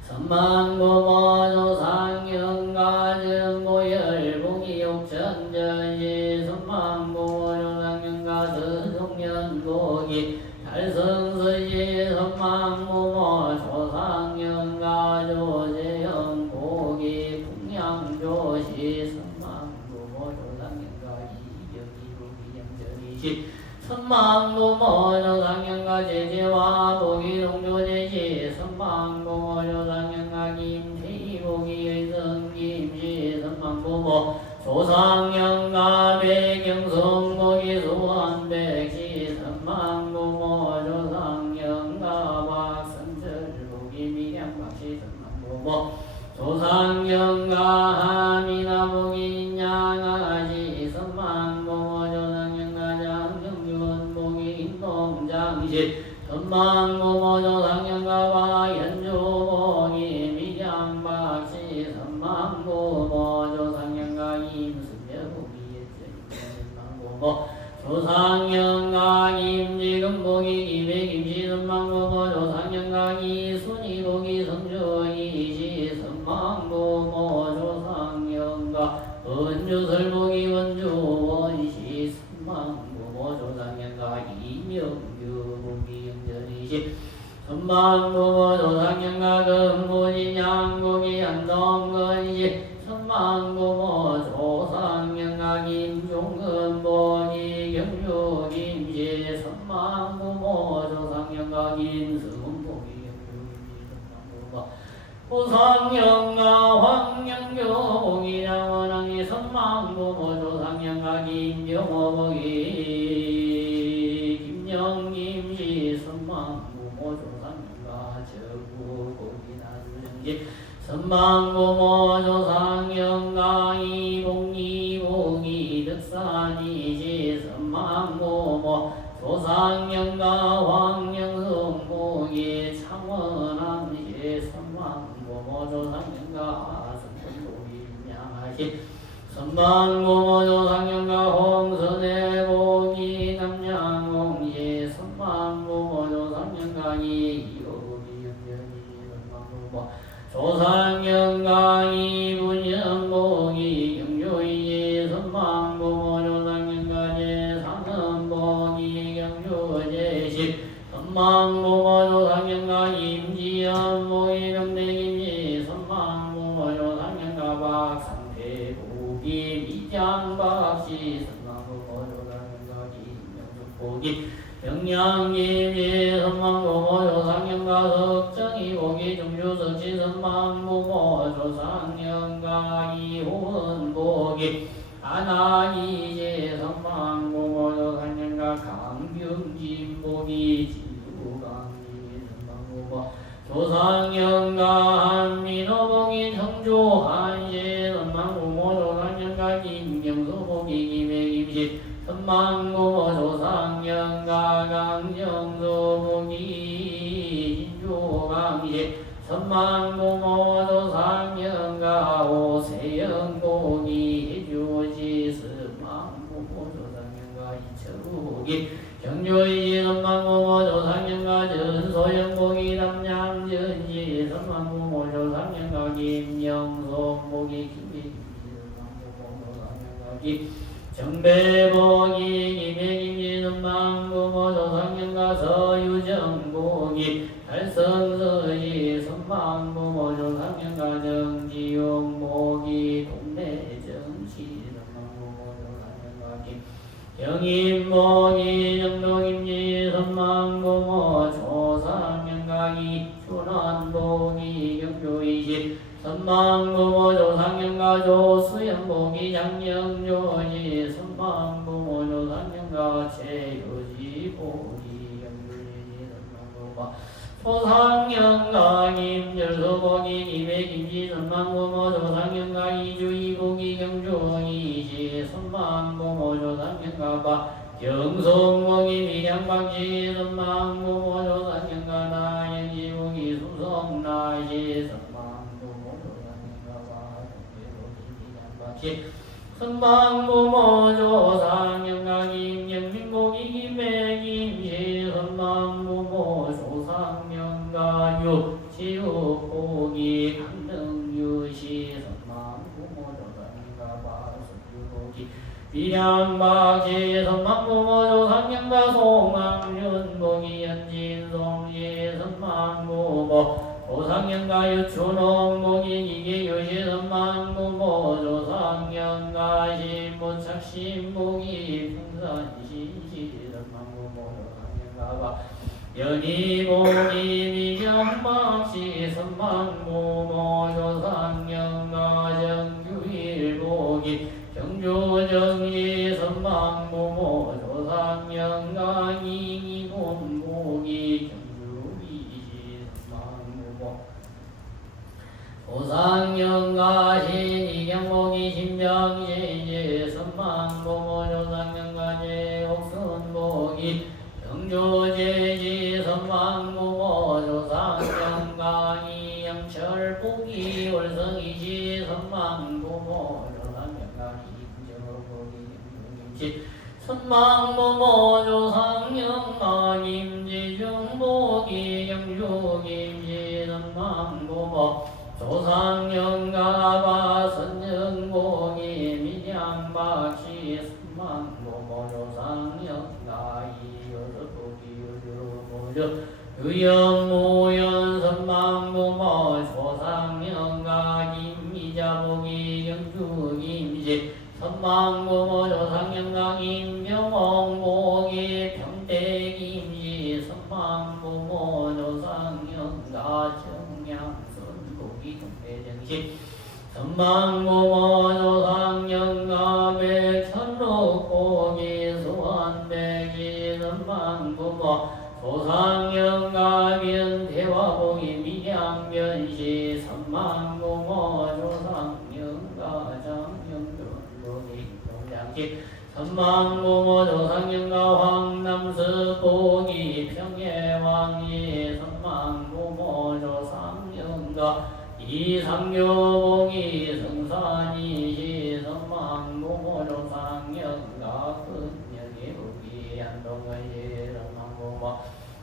선망부모 조상년가 정모열복이 욕천전시 선망부모 조상년가 서동년복 복이 달성서지 선망무모 조상영가 조재영 복이 풍양조시 선망무모 조상영가 이경이 복이 영전이시 선망무모 조상영가 제재와 복이 동조제시 선망무모 조상영가 김태희 복이 의성김시 선망무모 조상영가 백경성복이 수원백시 선망무모 조상영가 박선철복이 밀양박시 선망무모 조상영가 하미나복이 인양아시 선망무모 조상영가 장경준복이 인동장시 선망무모 조상영가 박연주복이 밀양박시 선망무모 조상영가 임승여복이 선망무모 조상영가 임지금복이 기백임시 선망무모 조상영가 이순이복이 성주이시 선망무모 조상영가 원주설복이 원주원시 선망무모 조상영가 이명규복이 영전이시 선망무모 조상영가 금고지 양복이 안동건시 선망무모 조상영가 김종근복이 경주김시 선망무모 조상영가 김승복이 경주김시 선망무모 조상영가 황영교복이 양원왕이 선망무모 조상영가 김정호복이 김영김시 선망무모 조상영가 저구복이 나두정지 선망무모 조상영가 이복이복이 덕산이시 선망무모 조상영가 황영성복이 창원암시 선망무모 조상영가 성천복이 양하시 선망무모 조상영가 홍선해복이 남양홍시 선망무모 조상영가 이효복이 영전이 선망무모 조상영가 이분영복이 경주이시 선망무모 조상영가 제상은복이 경주제시 선망무모 조상영가 임지연복이 명백임시 선망무모 조상영가 박상태복이 미장박시 선망무모 조상영가 김영숙복이 영양김시 선망무모 조상영가 석정이복이 중주석시 선망무모 조상영가 이호은복이 하나이제 선망무모 조상영가 강경진복이 진주강지 선망무모 조상영가 한민호복이 성주한시 선망무모 조상영가 김경수복이 김해김시 선망무모 조상영가 강정수복이 진주강시 선망무모 조상영가 오세영복이 해주시 선망무모 조상영가 이철복이 경주이시 선망무모 조상영가 전소영복이 남양전시 선망무모 조상영가 김영성복이 김백임시 선망무모 조상영가 정배복이 김해김시 선망무모 조상영가 서유정복이 달성서시 선망무모 조상영가 정지용복이 동대정시 선망무모 조상영가 경인복이 정동임시 선망무모 조상영가 이춘원복이 경주이시 선망무모 조상영가 조수영복이 장영조시 선망무모 조상영가 최유지복이 경주이시 선망무모 조상영가 김열서복이 김해김시 선망무모 조상영가 이주이복이 경주이시 선망무모 조상영가 박경성복이 밀양박시 선망무모 조상영가 나영지복이 수성나시 선망무모 조상영가 박경성복이 선망무모 조상영가 김영민복이 김해김시 선망무모 조상영가 육지육복이 강등유시 선망무모 조상영가 박성유복이 미량박시 선망부모 조상년가 송암윤복이 연진송시 선망부모 조상년가 유춘홍복이 이계유시 선망부모 조상년가 신부착신복이 평산시시 선망부모 조상년가 연희복이 미경박시 선망부모 조상년가 정규일복이 정조정리 선망부모 조상영가 이기본복이 정주이시 선망부모 조상영가 신이경복이 심정시시 선망부모 조상영가 제옥순복이 정조제시 선망부모 조상영가 이영철복이 월성이시 선망부모 선망부모 조상영가 김지중복이 경주김지 선망부모 조상영가 바선정복이 밀양박시 선망부모 조상영가 이여섯복이 유영무연 선망부모 조상영가 김미자복이 경주김지 선망부모 조상영가 임병홍복이 평택임시 선망부모 조상영가 정양선복이 동대정시 선망부모 조상영가 백천록복이 수원백이 선망부모 조상영가 변대화복이 밀양변시 선망부모 조상영가 선망부모 조상영가 황남스복이 평해왕이 선망부모 조상영가 이상교복이 성산이시 선망부모 조상영가 근영이복이 안동의 선망부모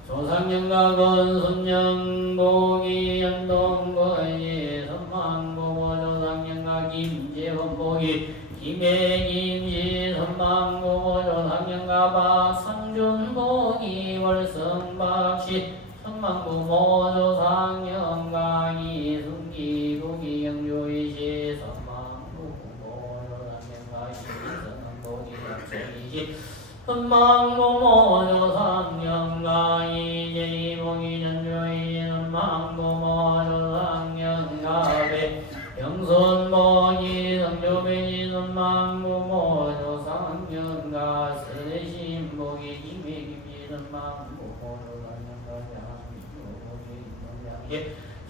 조상영가 건순영복이 안동의 선망부모 조상영가 김재원복이 김해김시 선망부모 조상영가 박상준복이 월성박시 선망부모 조상영가 이승기복이 영주이시 선망부모 조상영가 이승복이 영주이시 선망부모 조상영가 이재이복이 전주이시 선망부모 조상영가 영손복이 성조배지 선망부모 조상영가 서대신복이 김해김시 선망부모 조상영가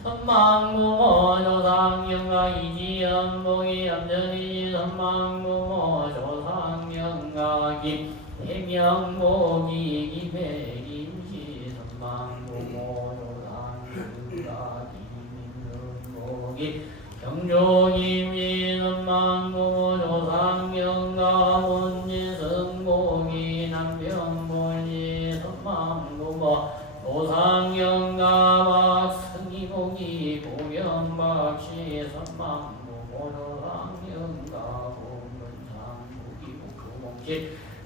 선망부모 조상영가 이지연복이 염전이지 선망부모 조상영가 김해명복이 김해김시 선망부모 조상영가 김민정복이 경조김시 선망부모 조상영가 문지성복이 남평본시 선망부모 조상영가 박승희복이 고경박시 선망부모 조상영가 공문상복이 복부봉시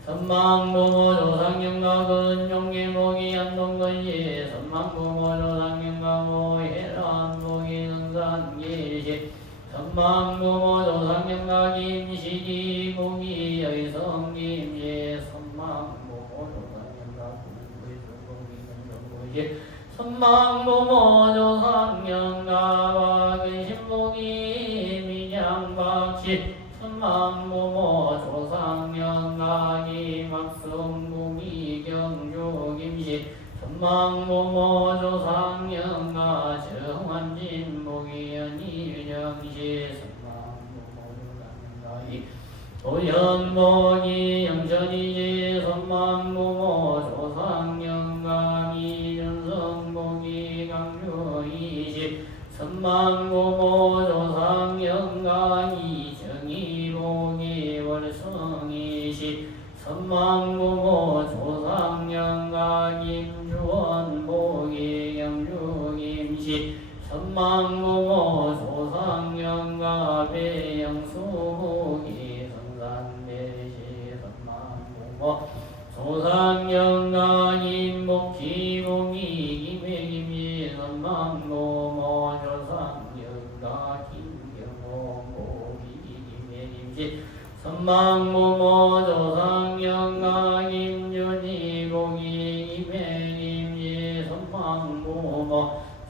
선망부모 조상영가 근용계복이 안동근시 선망부모 조상영가 모해란복이 능산계시 선망부모 조상영가 김시기복이 여의성김시 선망부모 조상영가 군부의정복이 선망부모 조상영가 박은신복이 미장박시 선망부모 조상영가 김학성복이 경주김시 선망부모 조상영가 정환진복이 연일정시 선망부모 조상영가 도연복이 영천이지 선망부모 조상영가 이준성복이 강주이시 선망부모 조상영가 이정희복이 월성이시 선망부모 조상영가 김주원복이 영주김시 선망부모 조상영가 배영수복이 성산대시 조상영가 임복지공이 김해김이 선망고모 조상영가 김경호모 김해김시 선망고모 조상영가 김준희공이 김해김시 선망고모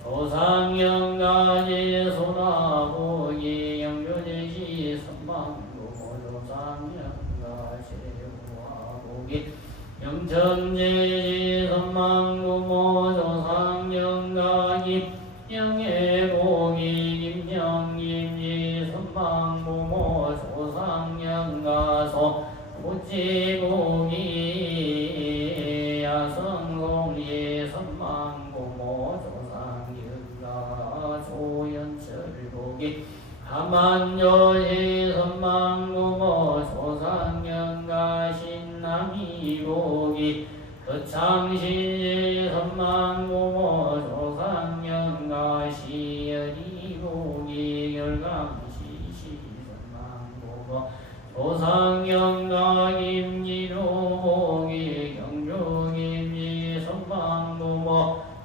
조상영가지 소나보기 영준시 선망고모 조상영가 제화보기 영천제시 선망고모 조상영가 김영애보기 김영김시 선망고모 조상영가소 고지보기 야성공리 선망고모 조상영가 조연철보기 하만요시 선망고모 조상영가 신남이보기 거창시 선망고모 조상영가 시열이보기 열강시 선망고모 조상영가 김지로보기 경중임시 선망고모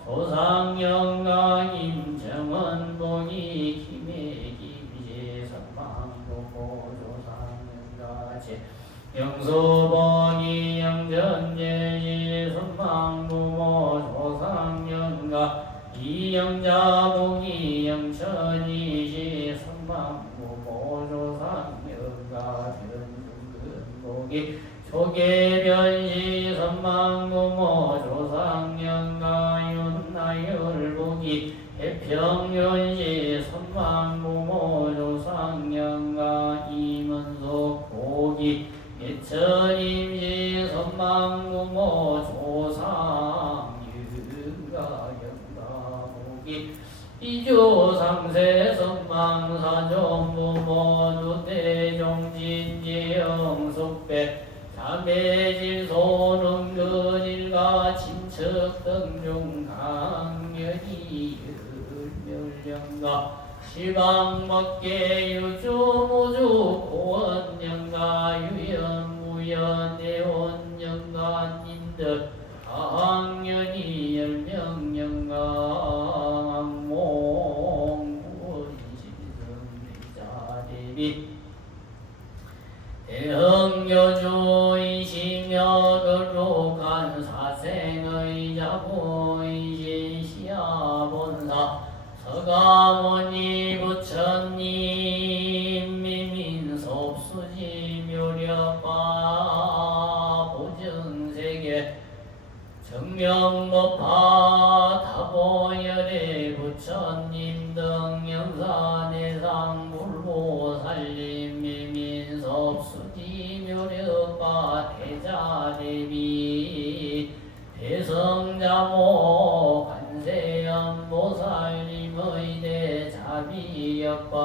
조상영가 김정원보기 김해김시 선망고모 조상영가 영소보기 영전제시 선망고모 조상영가 이영자보기 영천이시 선망고모 조상영가 변중근보기 조계변시 선망고모 조상영가 윤나열보기 해평윤시 선망고모 조상영가 이문속보기 예천임시 선망고모 조상유가 영가보기 이조상세 선망사존부모 누대종진지영속배 자매질소는근일가 친척등중 강연이 열멸령가 시방밖에 유주무주 고원영가 유연무연 대원영가님들 강연이 열명영가 악몽구원시성자대비 대흥여주이시며 거룩한 사생의 자보이신 시아본사 서가모니 부처님 미민섭수지 묘력과 보증세계 정명법화 다보열의 부처님 등 영사대상 불보살림 미민섭수지 묘력과 대자대비 대성자모 관세음보살님의 대자비역과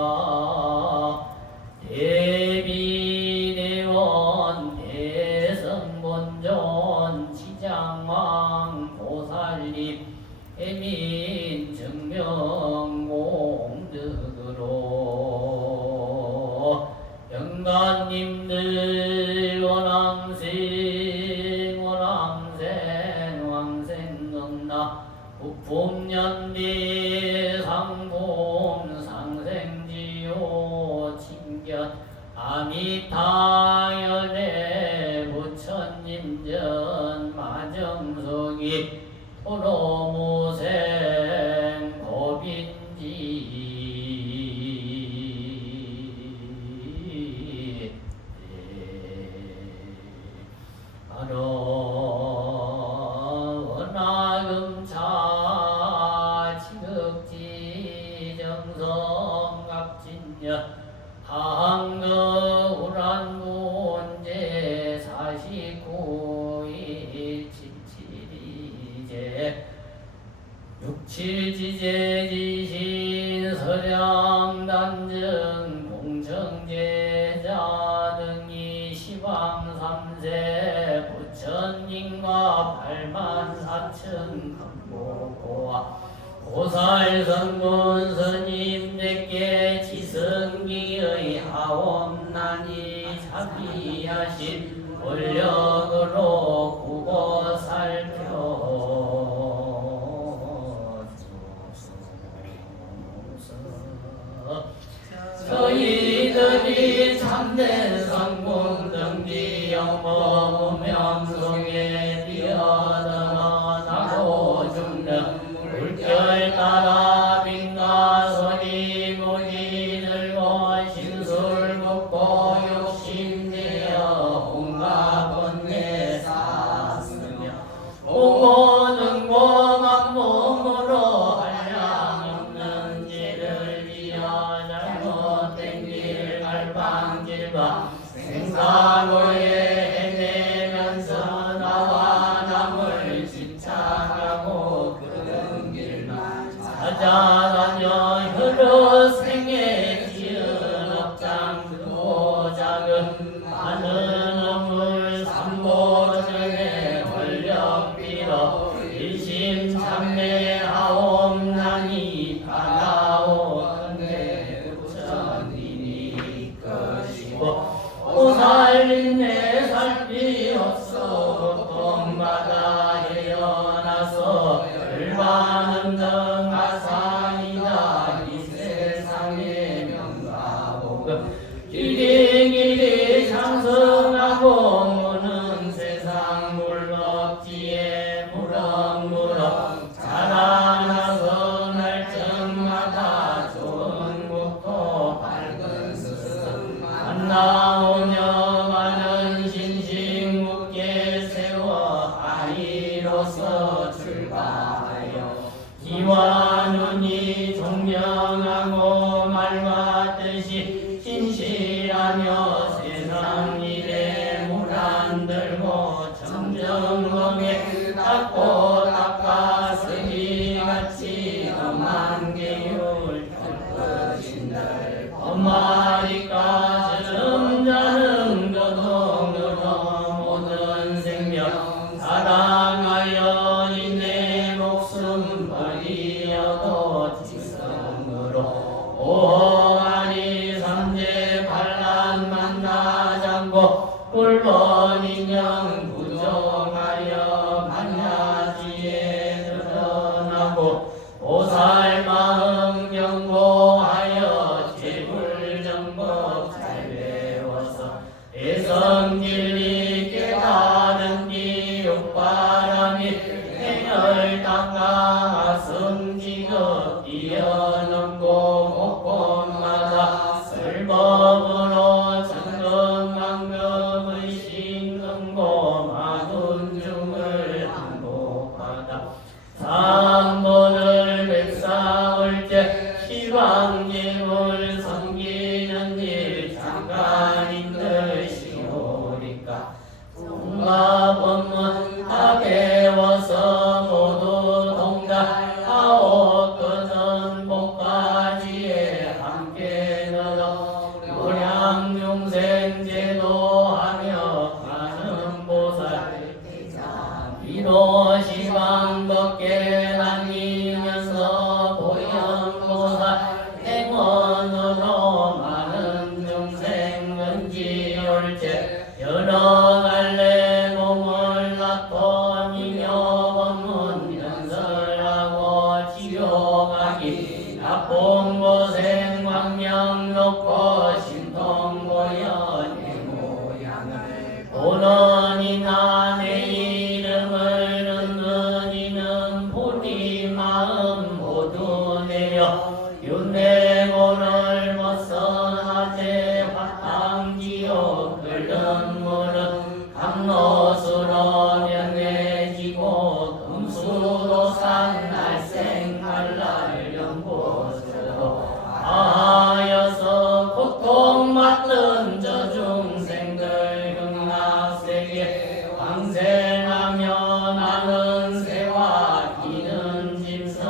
대비대원 대성본존 지장왕 보살님 해민 증명공덕으로 영가님들 원왕생 원왕생 왕생응나 북풍연대 상봉 상생지요 칭견 아미타연의 부처님전 마정석이 토로무생 법인지 바로 원화금차 지극지 정성갑진여 항거우란문제 49일 칠칠이제 육칠지제지신 서량단정 공청제자 등이 시방삼세 부처님과 84,000 강보고와 보살성군 스님들께 지성기의 하옵나니 자비하신 권력으로 구고 사자다녀 혈로 생애 지은 업장 크고 작은 많은 업물 삼보전에 권력 빌어 일심 참매하옵나니 다나오건대 부처님이 것이고 오살린내 살피 없어 고통받아 헤어나서 열반은 등하산이다 이 세상의 명가복음 길이길이 장성하고 무는 세상 물럭지에 무럭무럭 자라나서 날쯤마다 좋은 국토 밝은 스승 만나오며 많은 신식 묻게 세워 아이로서 출가하여 기와 눈이 총명하고 말과 뜻이 신실하며 세상 일에 물안 들고 점정검에 닦고 닦아 스기같이 엄한 계율 펼것인들 엄마리까 저름자는 거동으로 모든 생명 사랑하여 이내 목숨 버리어도 지성으로 오하니 삼재 반란 만나장고 물론 인형 부정하여 만야지에 드러나고 오살 마음 경고하여 제불정법 잘 배워서 대성진리 깨달은 뒤 육바람이 행을 닦아 승지급 뛰어넘고 곳곳마다 설법으로 천금만금의 신금고 마둔중을 항복하다 삼보를 백사올 때 시방예물 섬기는 일 잠깐인들 시오리까 종가법문 다 배워서 모두 동달하오 끄는 복가지에 함께 넣어 무량중생 제도하며 가는 보살 비로 시방 걷게 다니면서 보현보살 행원으로 많은 중생 근지올제 여러 갈래 몸을 낳고 미녀법문 연설하고 지옥하기 나쁜 고생 광명 놓고 신통고연 내 모양을 보는 이나 내 이름을 듣는 이는 본이 마음 모두 내려 윤회고를 벗어나제 화탕지옥 끓는 물은 강로수로 면해지고 금수도산 날생갈날 연꽃으로 하여서 고통받던 저 중생들 극락세계 왕생하며 나는 새와 기는 짐승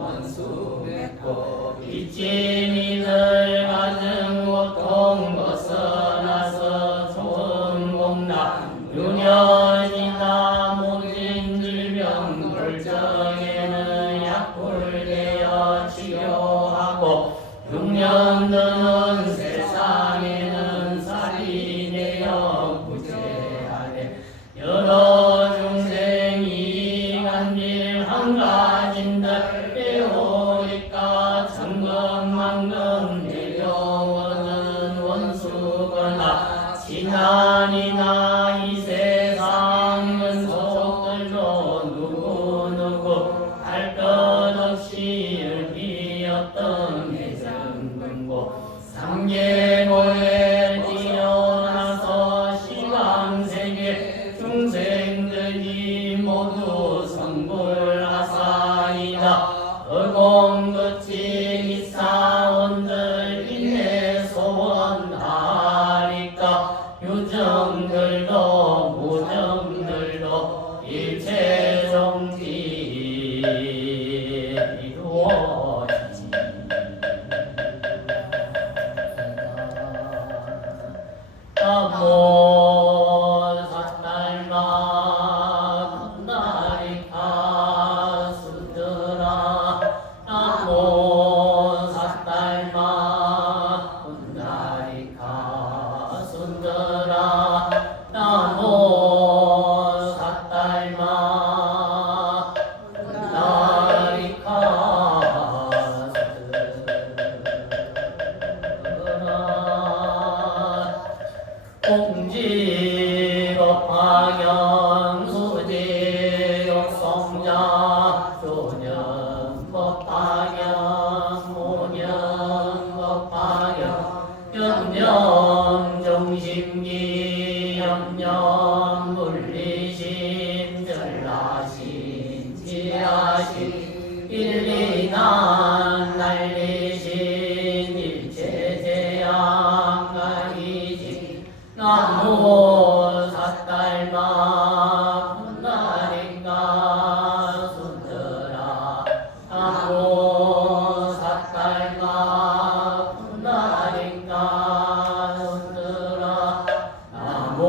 원수 맺고 빚짐이들 가진 고통 벗어나서 좋은 공락 유년이나 모진 질병 골정에는 약불되어 치료하고 6년 드는 세상에는 살인되어 구제하되 여러 중생이 간질 한가진들 배우니까 천금만금 내려오는 원수거나 지난이나 이 세상은 속들도 누구누구 할 것 없이 öl비었던 해정근고 삼계고에 뛰어나서 시방세계 중생들이 모두 성불하사이다 어공거치 이사원들 인내 소원하리까 유정들도 무정들도 일체 정지 이루어 조년 법파경 모년 법파경 염념 정심기 염념 물리심 전라심 지하심 일리난 난리심 일체제양 가이지 나무 삿달마 분나린가 순들아 나무 삿달마 분나린가 순들아 나무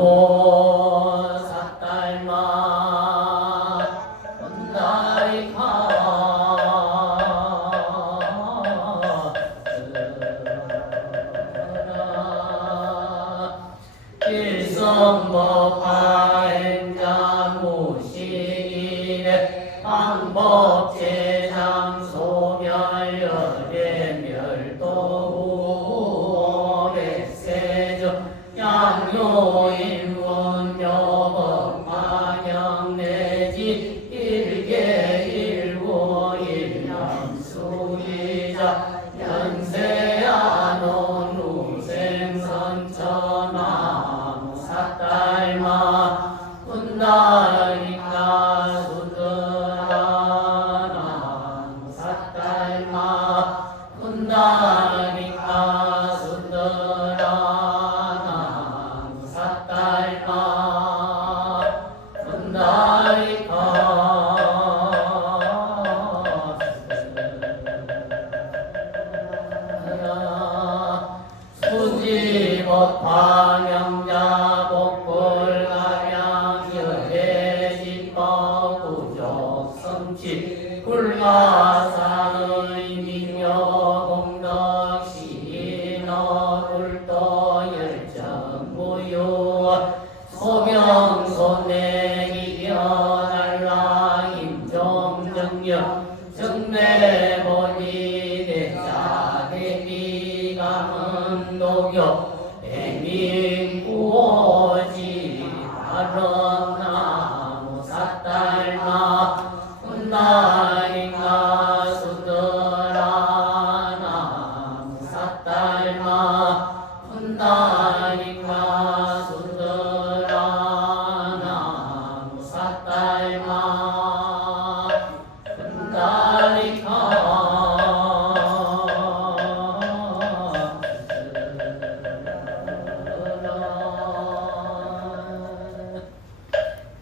삿달마 분나린가 일성법하행자 무식이래 방법제장 소멸열애 멸도후 백세조 양요인문 묘법마경 내지 일계일고 일념수이자 연세아논 우생선천하 삿달마 분다리가 수드라 나무 삿달마 분다리가 수드라 나무 삿달마 분다리가 수지법파명자 복불가량 여해지법 구족성치 불가사의 민요공덕 시인어 불도 열정무유 소명손내 이겨달라 임종정력 정내보니 대자대비감은 도교 백민구오지 바람나무 삿달마 분나리가 수더라 나무 삿달마 분나리가 수더라 나무 삿달마 분나리가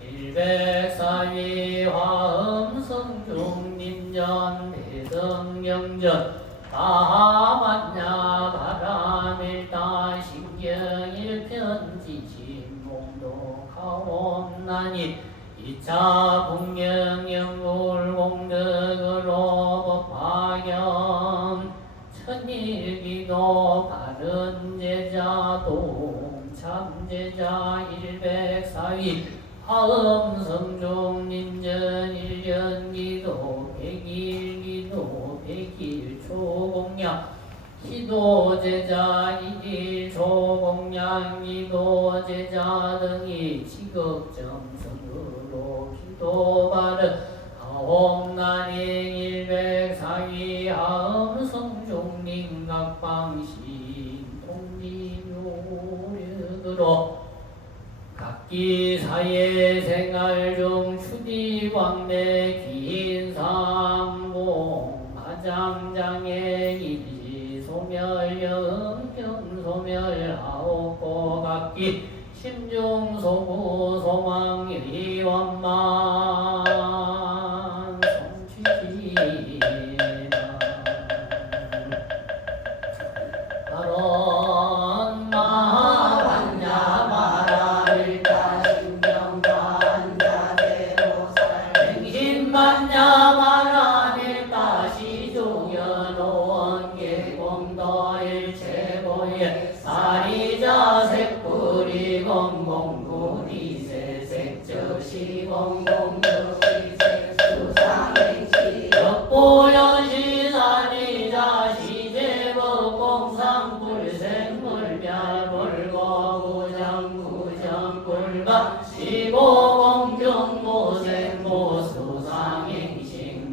일백사위 화음성중림전 대성경전 다만냐 바람일다 신경일편지진몽독하옵나니 이차 북명영울공덕으로 법화경 천일기도 바른제자 동참제자 일백사위 화음성중림전 일년기도 백일기도 백일초공양 기도제자 일일초공양 기도제자 등이 지극정성으로 기도바른 하옥난행 일백사위 화음성중림각방신 통지묘력으로 각기 사회 생활 중 추디광대 긴상공 마장장애 일지소멸 영경소멸 아홉고 각기 심중소구 소망의원만 성취지나 바론 마반야 마라일다 신경반자대로살 행신반야 마라일다 시중연원 계공도일체고예 사리자 색불이 공공군이 세색저 시공공저 시색수상행시 역보연시 사리자 시제법 공상불생물별물거구정구정불가 시고공경모생모 수상행신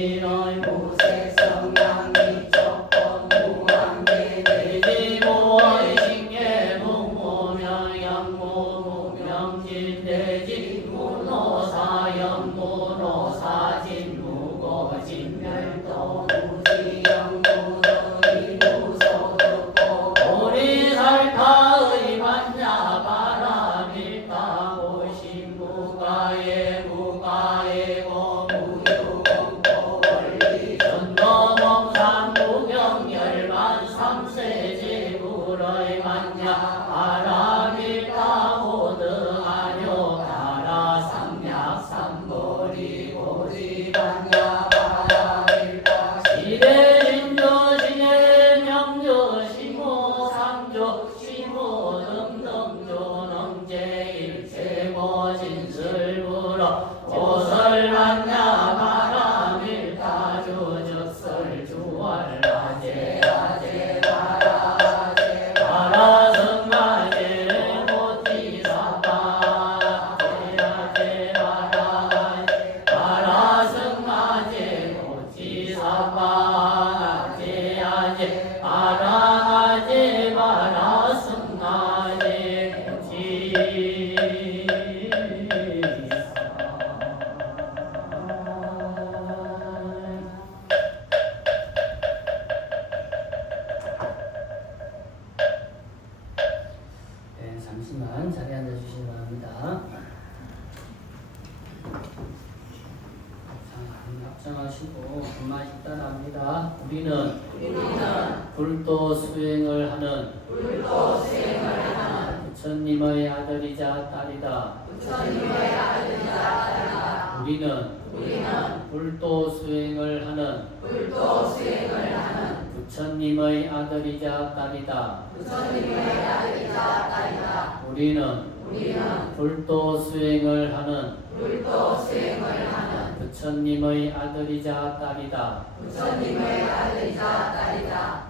진의 무색성 양미적법 무한계 대지모의 식계 무무명 양무무명진 대지문호사 영문호사 진무고 진멸도 무지영무덕이 무소득고 보리살타의 만야 바라밀다고 신무가에 무가에고 무유공고 원리 전도몽산 무경열만 삼세제불의 만야 바라밀다고 등하려 가라 삼약 삼보리 고지반야 바라밀다 시대 진조 시대 명조 시모 상조 시모 등등조 능제일체고 진술불어 오설만야 바라밀다 주적설 주월라제 아제 바라제 바라성가제 모티사바 아제 바라제 바라성가제 모티사바 아제 바라제 바라성가제 네, 잠시만 자리에 앉아주시기 바랍니다. 합장하시고 한마디 따라합니다. 우리는 불도 수행을 하는 부처님의 아들이자 딸이다. 우리는 불도 수행을 하는 부처님의 아들이자 딸이다. 우리는 불도 수행을 하는 부처님의 아들이자 딸이다.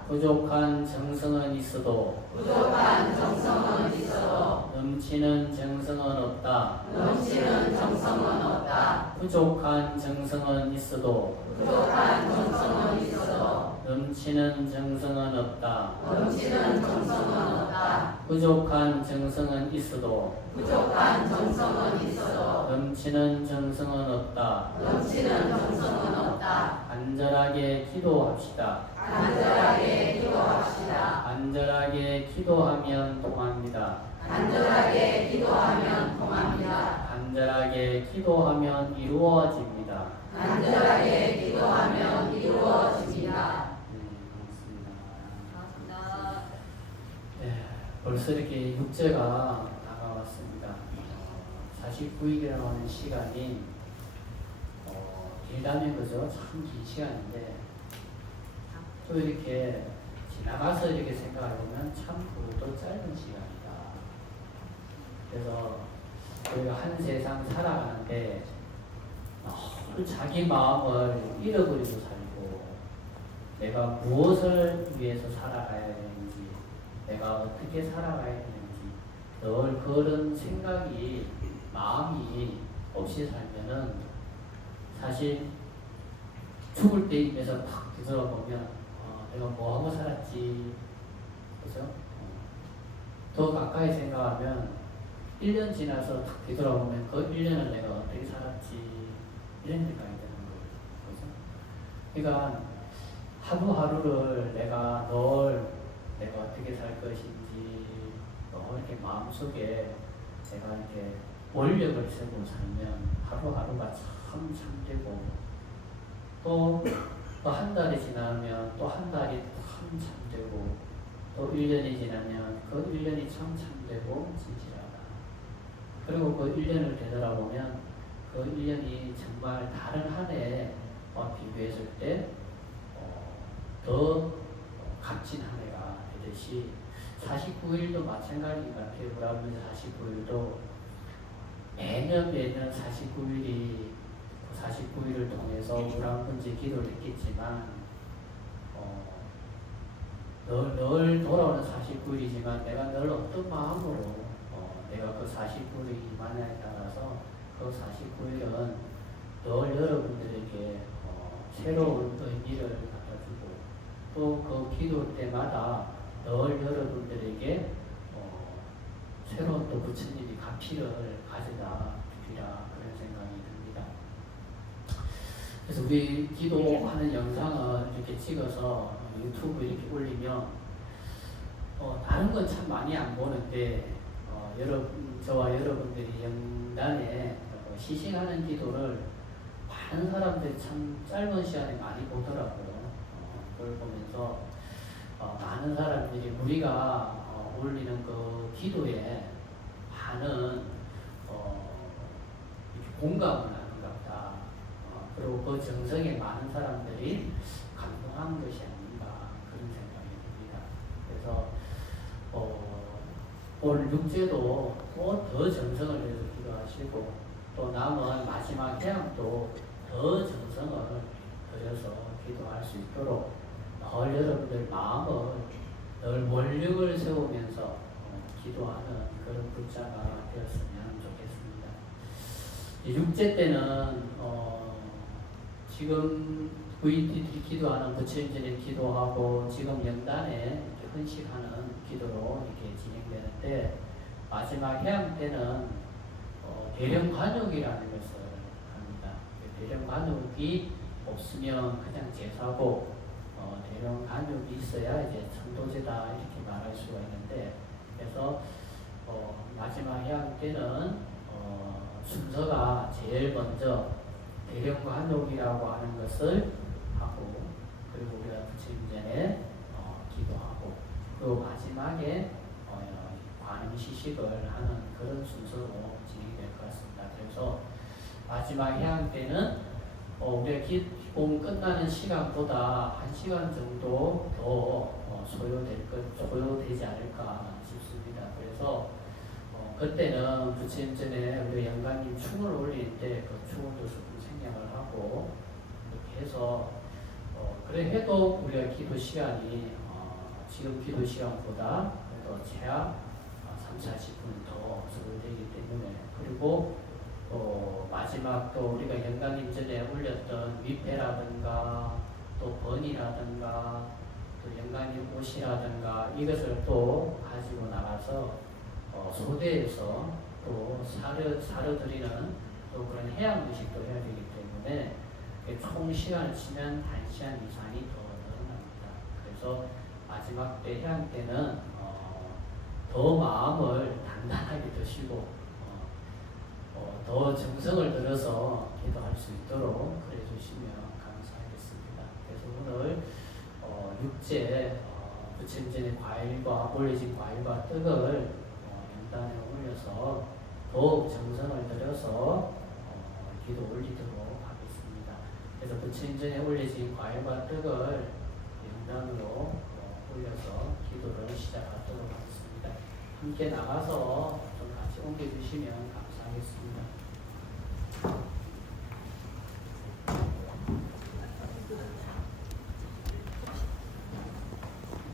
부족한 정성은 있어도 넘치는 정성은 없다. 부족한 정성은 있어도 넘치는 정성은 없다. 부족한 정성은 있어도 넘치는 정성은 없다. 간절하게 기도합시다. 간절하게 기도하면 통합니다. 간절하게 기도하면 이루어집니다. 네, 벌써 이렇게 6제가 다가왔습니다. 49일이라고 하는 시간이 길다면 그죠? 참 긴 시간인데 또 이렇게 지나가서 이렇게 생각해보면 참 그것도 짧은 시간이다. 그래서 우리가 한 세상 살아가는데 자기 마음을 잃어버리고 살고 내가 무엇을 위해서 살아가야 되는지 내가 어떻게 살아가야 되는지 늘 그런 생각이 마음이 없이 살면은 사실 죽을 때 입에서 탁 뒤돌아보면 내가 뭐하고 살았지 그죠? 더 가까이 생각하면 1년 지나서 탁 뒤돌아보면 그 1년을 내가 어떻게 살았지 이런 생각이 드는 거예요. 그죠? 그러니까 하루하루를 내가 어떻게 살 것인지 이렇게 마음속에 내가 이렇게 원력을 세고 살면 하루하루가 참 참되고 또 한 달이 지나면 또 한 달이 참 참되고 또 1년이 지나면 그 1년이 참 참되고 진실하다. 그리고 그 1년을 되돌아보면 그 1년이 정말 다른 한 해와 비교했을 때 더 값진 한 해가 되듯이 49일도 마찬가지인 것 같아요. 브라브리 49일도 매년 49일이 49일을 통해서 우라문제 기도를 했겠지만 늘 돌아오는 49일이지만 내가 늘 어떤 마음으로 내가 그 49일이 임하냐에 따라서 그 49일은 늘 여러분들에게 새로운 의미를 갖다 주고 또 그 기도 때마다 늘 여러분들에게 새로운 또 부처님이 가피를 가져다 주리라 그런 생각이 듭니다. 그래서 우리 기도하는 영상을 이렇게 찍어서 유튜브 이렇게 올리면 다른 건 참 많이 안 보는데 저와 여러분들이 영단에 시식하는 기도를 많은 사람들이 참 짧은 시간에 많이 보더라고요. 그걸 보면서 많은 사람들이 우리가 올리는 그 기도에 많은 이렇게 공감을 하는 것 같다. 그리고 그 정성에 많은 사람들이 감동한 것이 아닌가 그런 생각이 듭니다. 그래서 오늘 육제도 또 더 정성을 내서 기도하시고 또 남은 마지막 해양도 더 정성을 들여서 기도할 수 있도록 늘 여러분들 마음을 늘 원력을 세우면서 기도하는 그런 불자가 되었으면 좋겠습니다. 육제 때는 지금 부인들이 기도하는 부처님전에 기도하고 지금 영단에 이렇게 헌식하는 기도로 이렇게 진행되는데 마지막 해양 때는 대령관욕이라는 것을 합니다. 대령관욕이 없으면 그냥 제사고 대령관욕이 있어야 이제 천도제다 이렇게 말할 수가 있는데 그래서 마지막 해양 때는 순서가 제일 먼저 대령관욕이라고 하는 것을 하고 그리고 우리가 부처님전에 기도하고 그리고 마지막에 관음시식을 하는 그런 순서로 진행될 것 같습니다. 그래서 마지막 해양 때는 우리가 기본 끝나는 시간보다 1시간 정도 더 소요되지 않을까 싶습니다. 그래서 그때는 부처님전에 우리 영감님 춤을 올릴 때 그 춤도 조금 생략을 하고 이렇게 해서 그래 해도 우리가 기도 시간이 지금 기도 시간보다 그래도 최하 30-40분 더 소요되기 때문에 그리고 마지막 또 우리가 영감님 전에 올렸던 위패라든가 또 번이라든가 또 영감님 옷이라든가 이것을 또 가지고 나가서 소대에서 또 사려드리는 또 그런 해양 의식도 해야 되기 때문에 총 시간을 치면 1시간 이상이 더 늘어납니다. 그래서 마지막 때 해양 때는 더 마음을 단단하게 드시고 더 정성을 들여서 기도할 수 있도록 그래 주시면 감사하겠습니다. 그래서 오늘 육제 부처님전의 과일과 올려진 과일과 떡을 영단에 올려서 더욱 정성을 들여서 기도 올리도록 하겠습니다. 그래서 부처님전에 올려진 과일과 떡을 영단으로 올려서 기도를 시작하도록 하겠습니다. 함께 나가서 좀 같이 옮겨주시면 감사하겠습니다.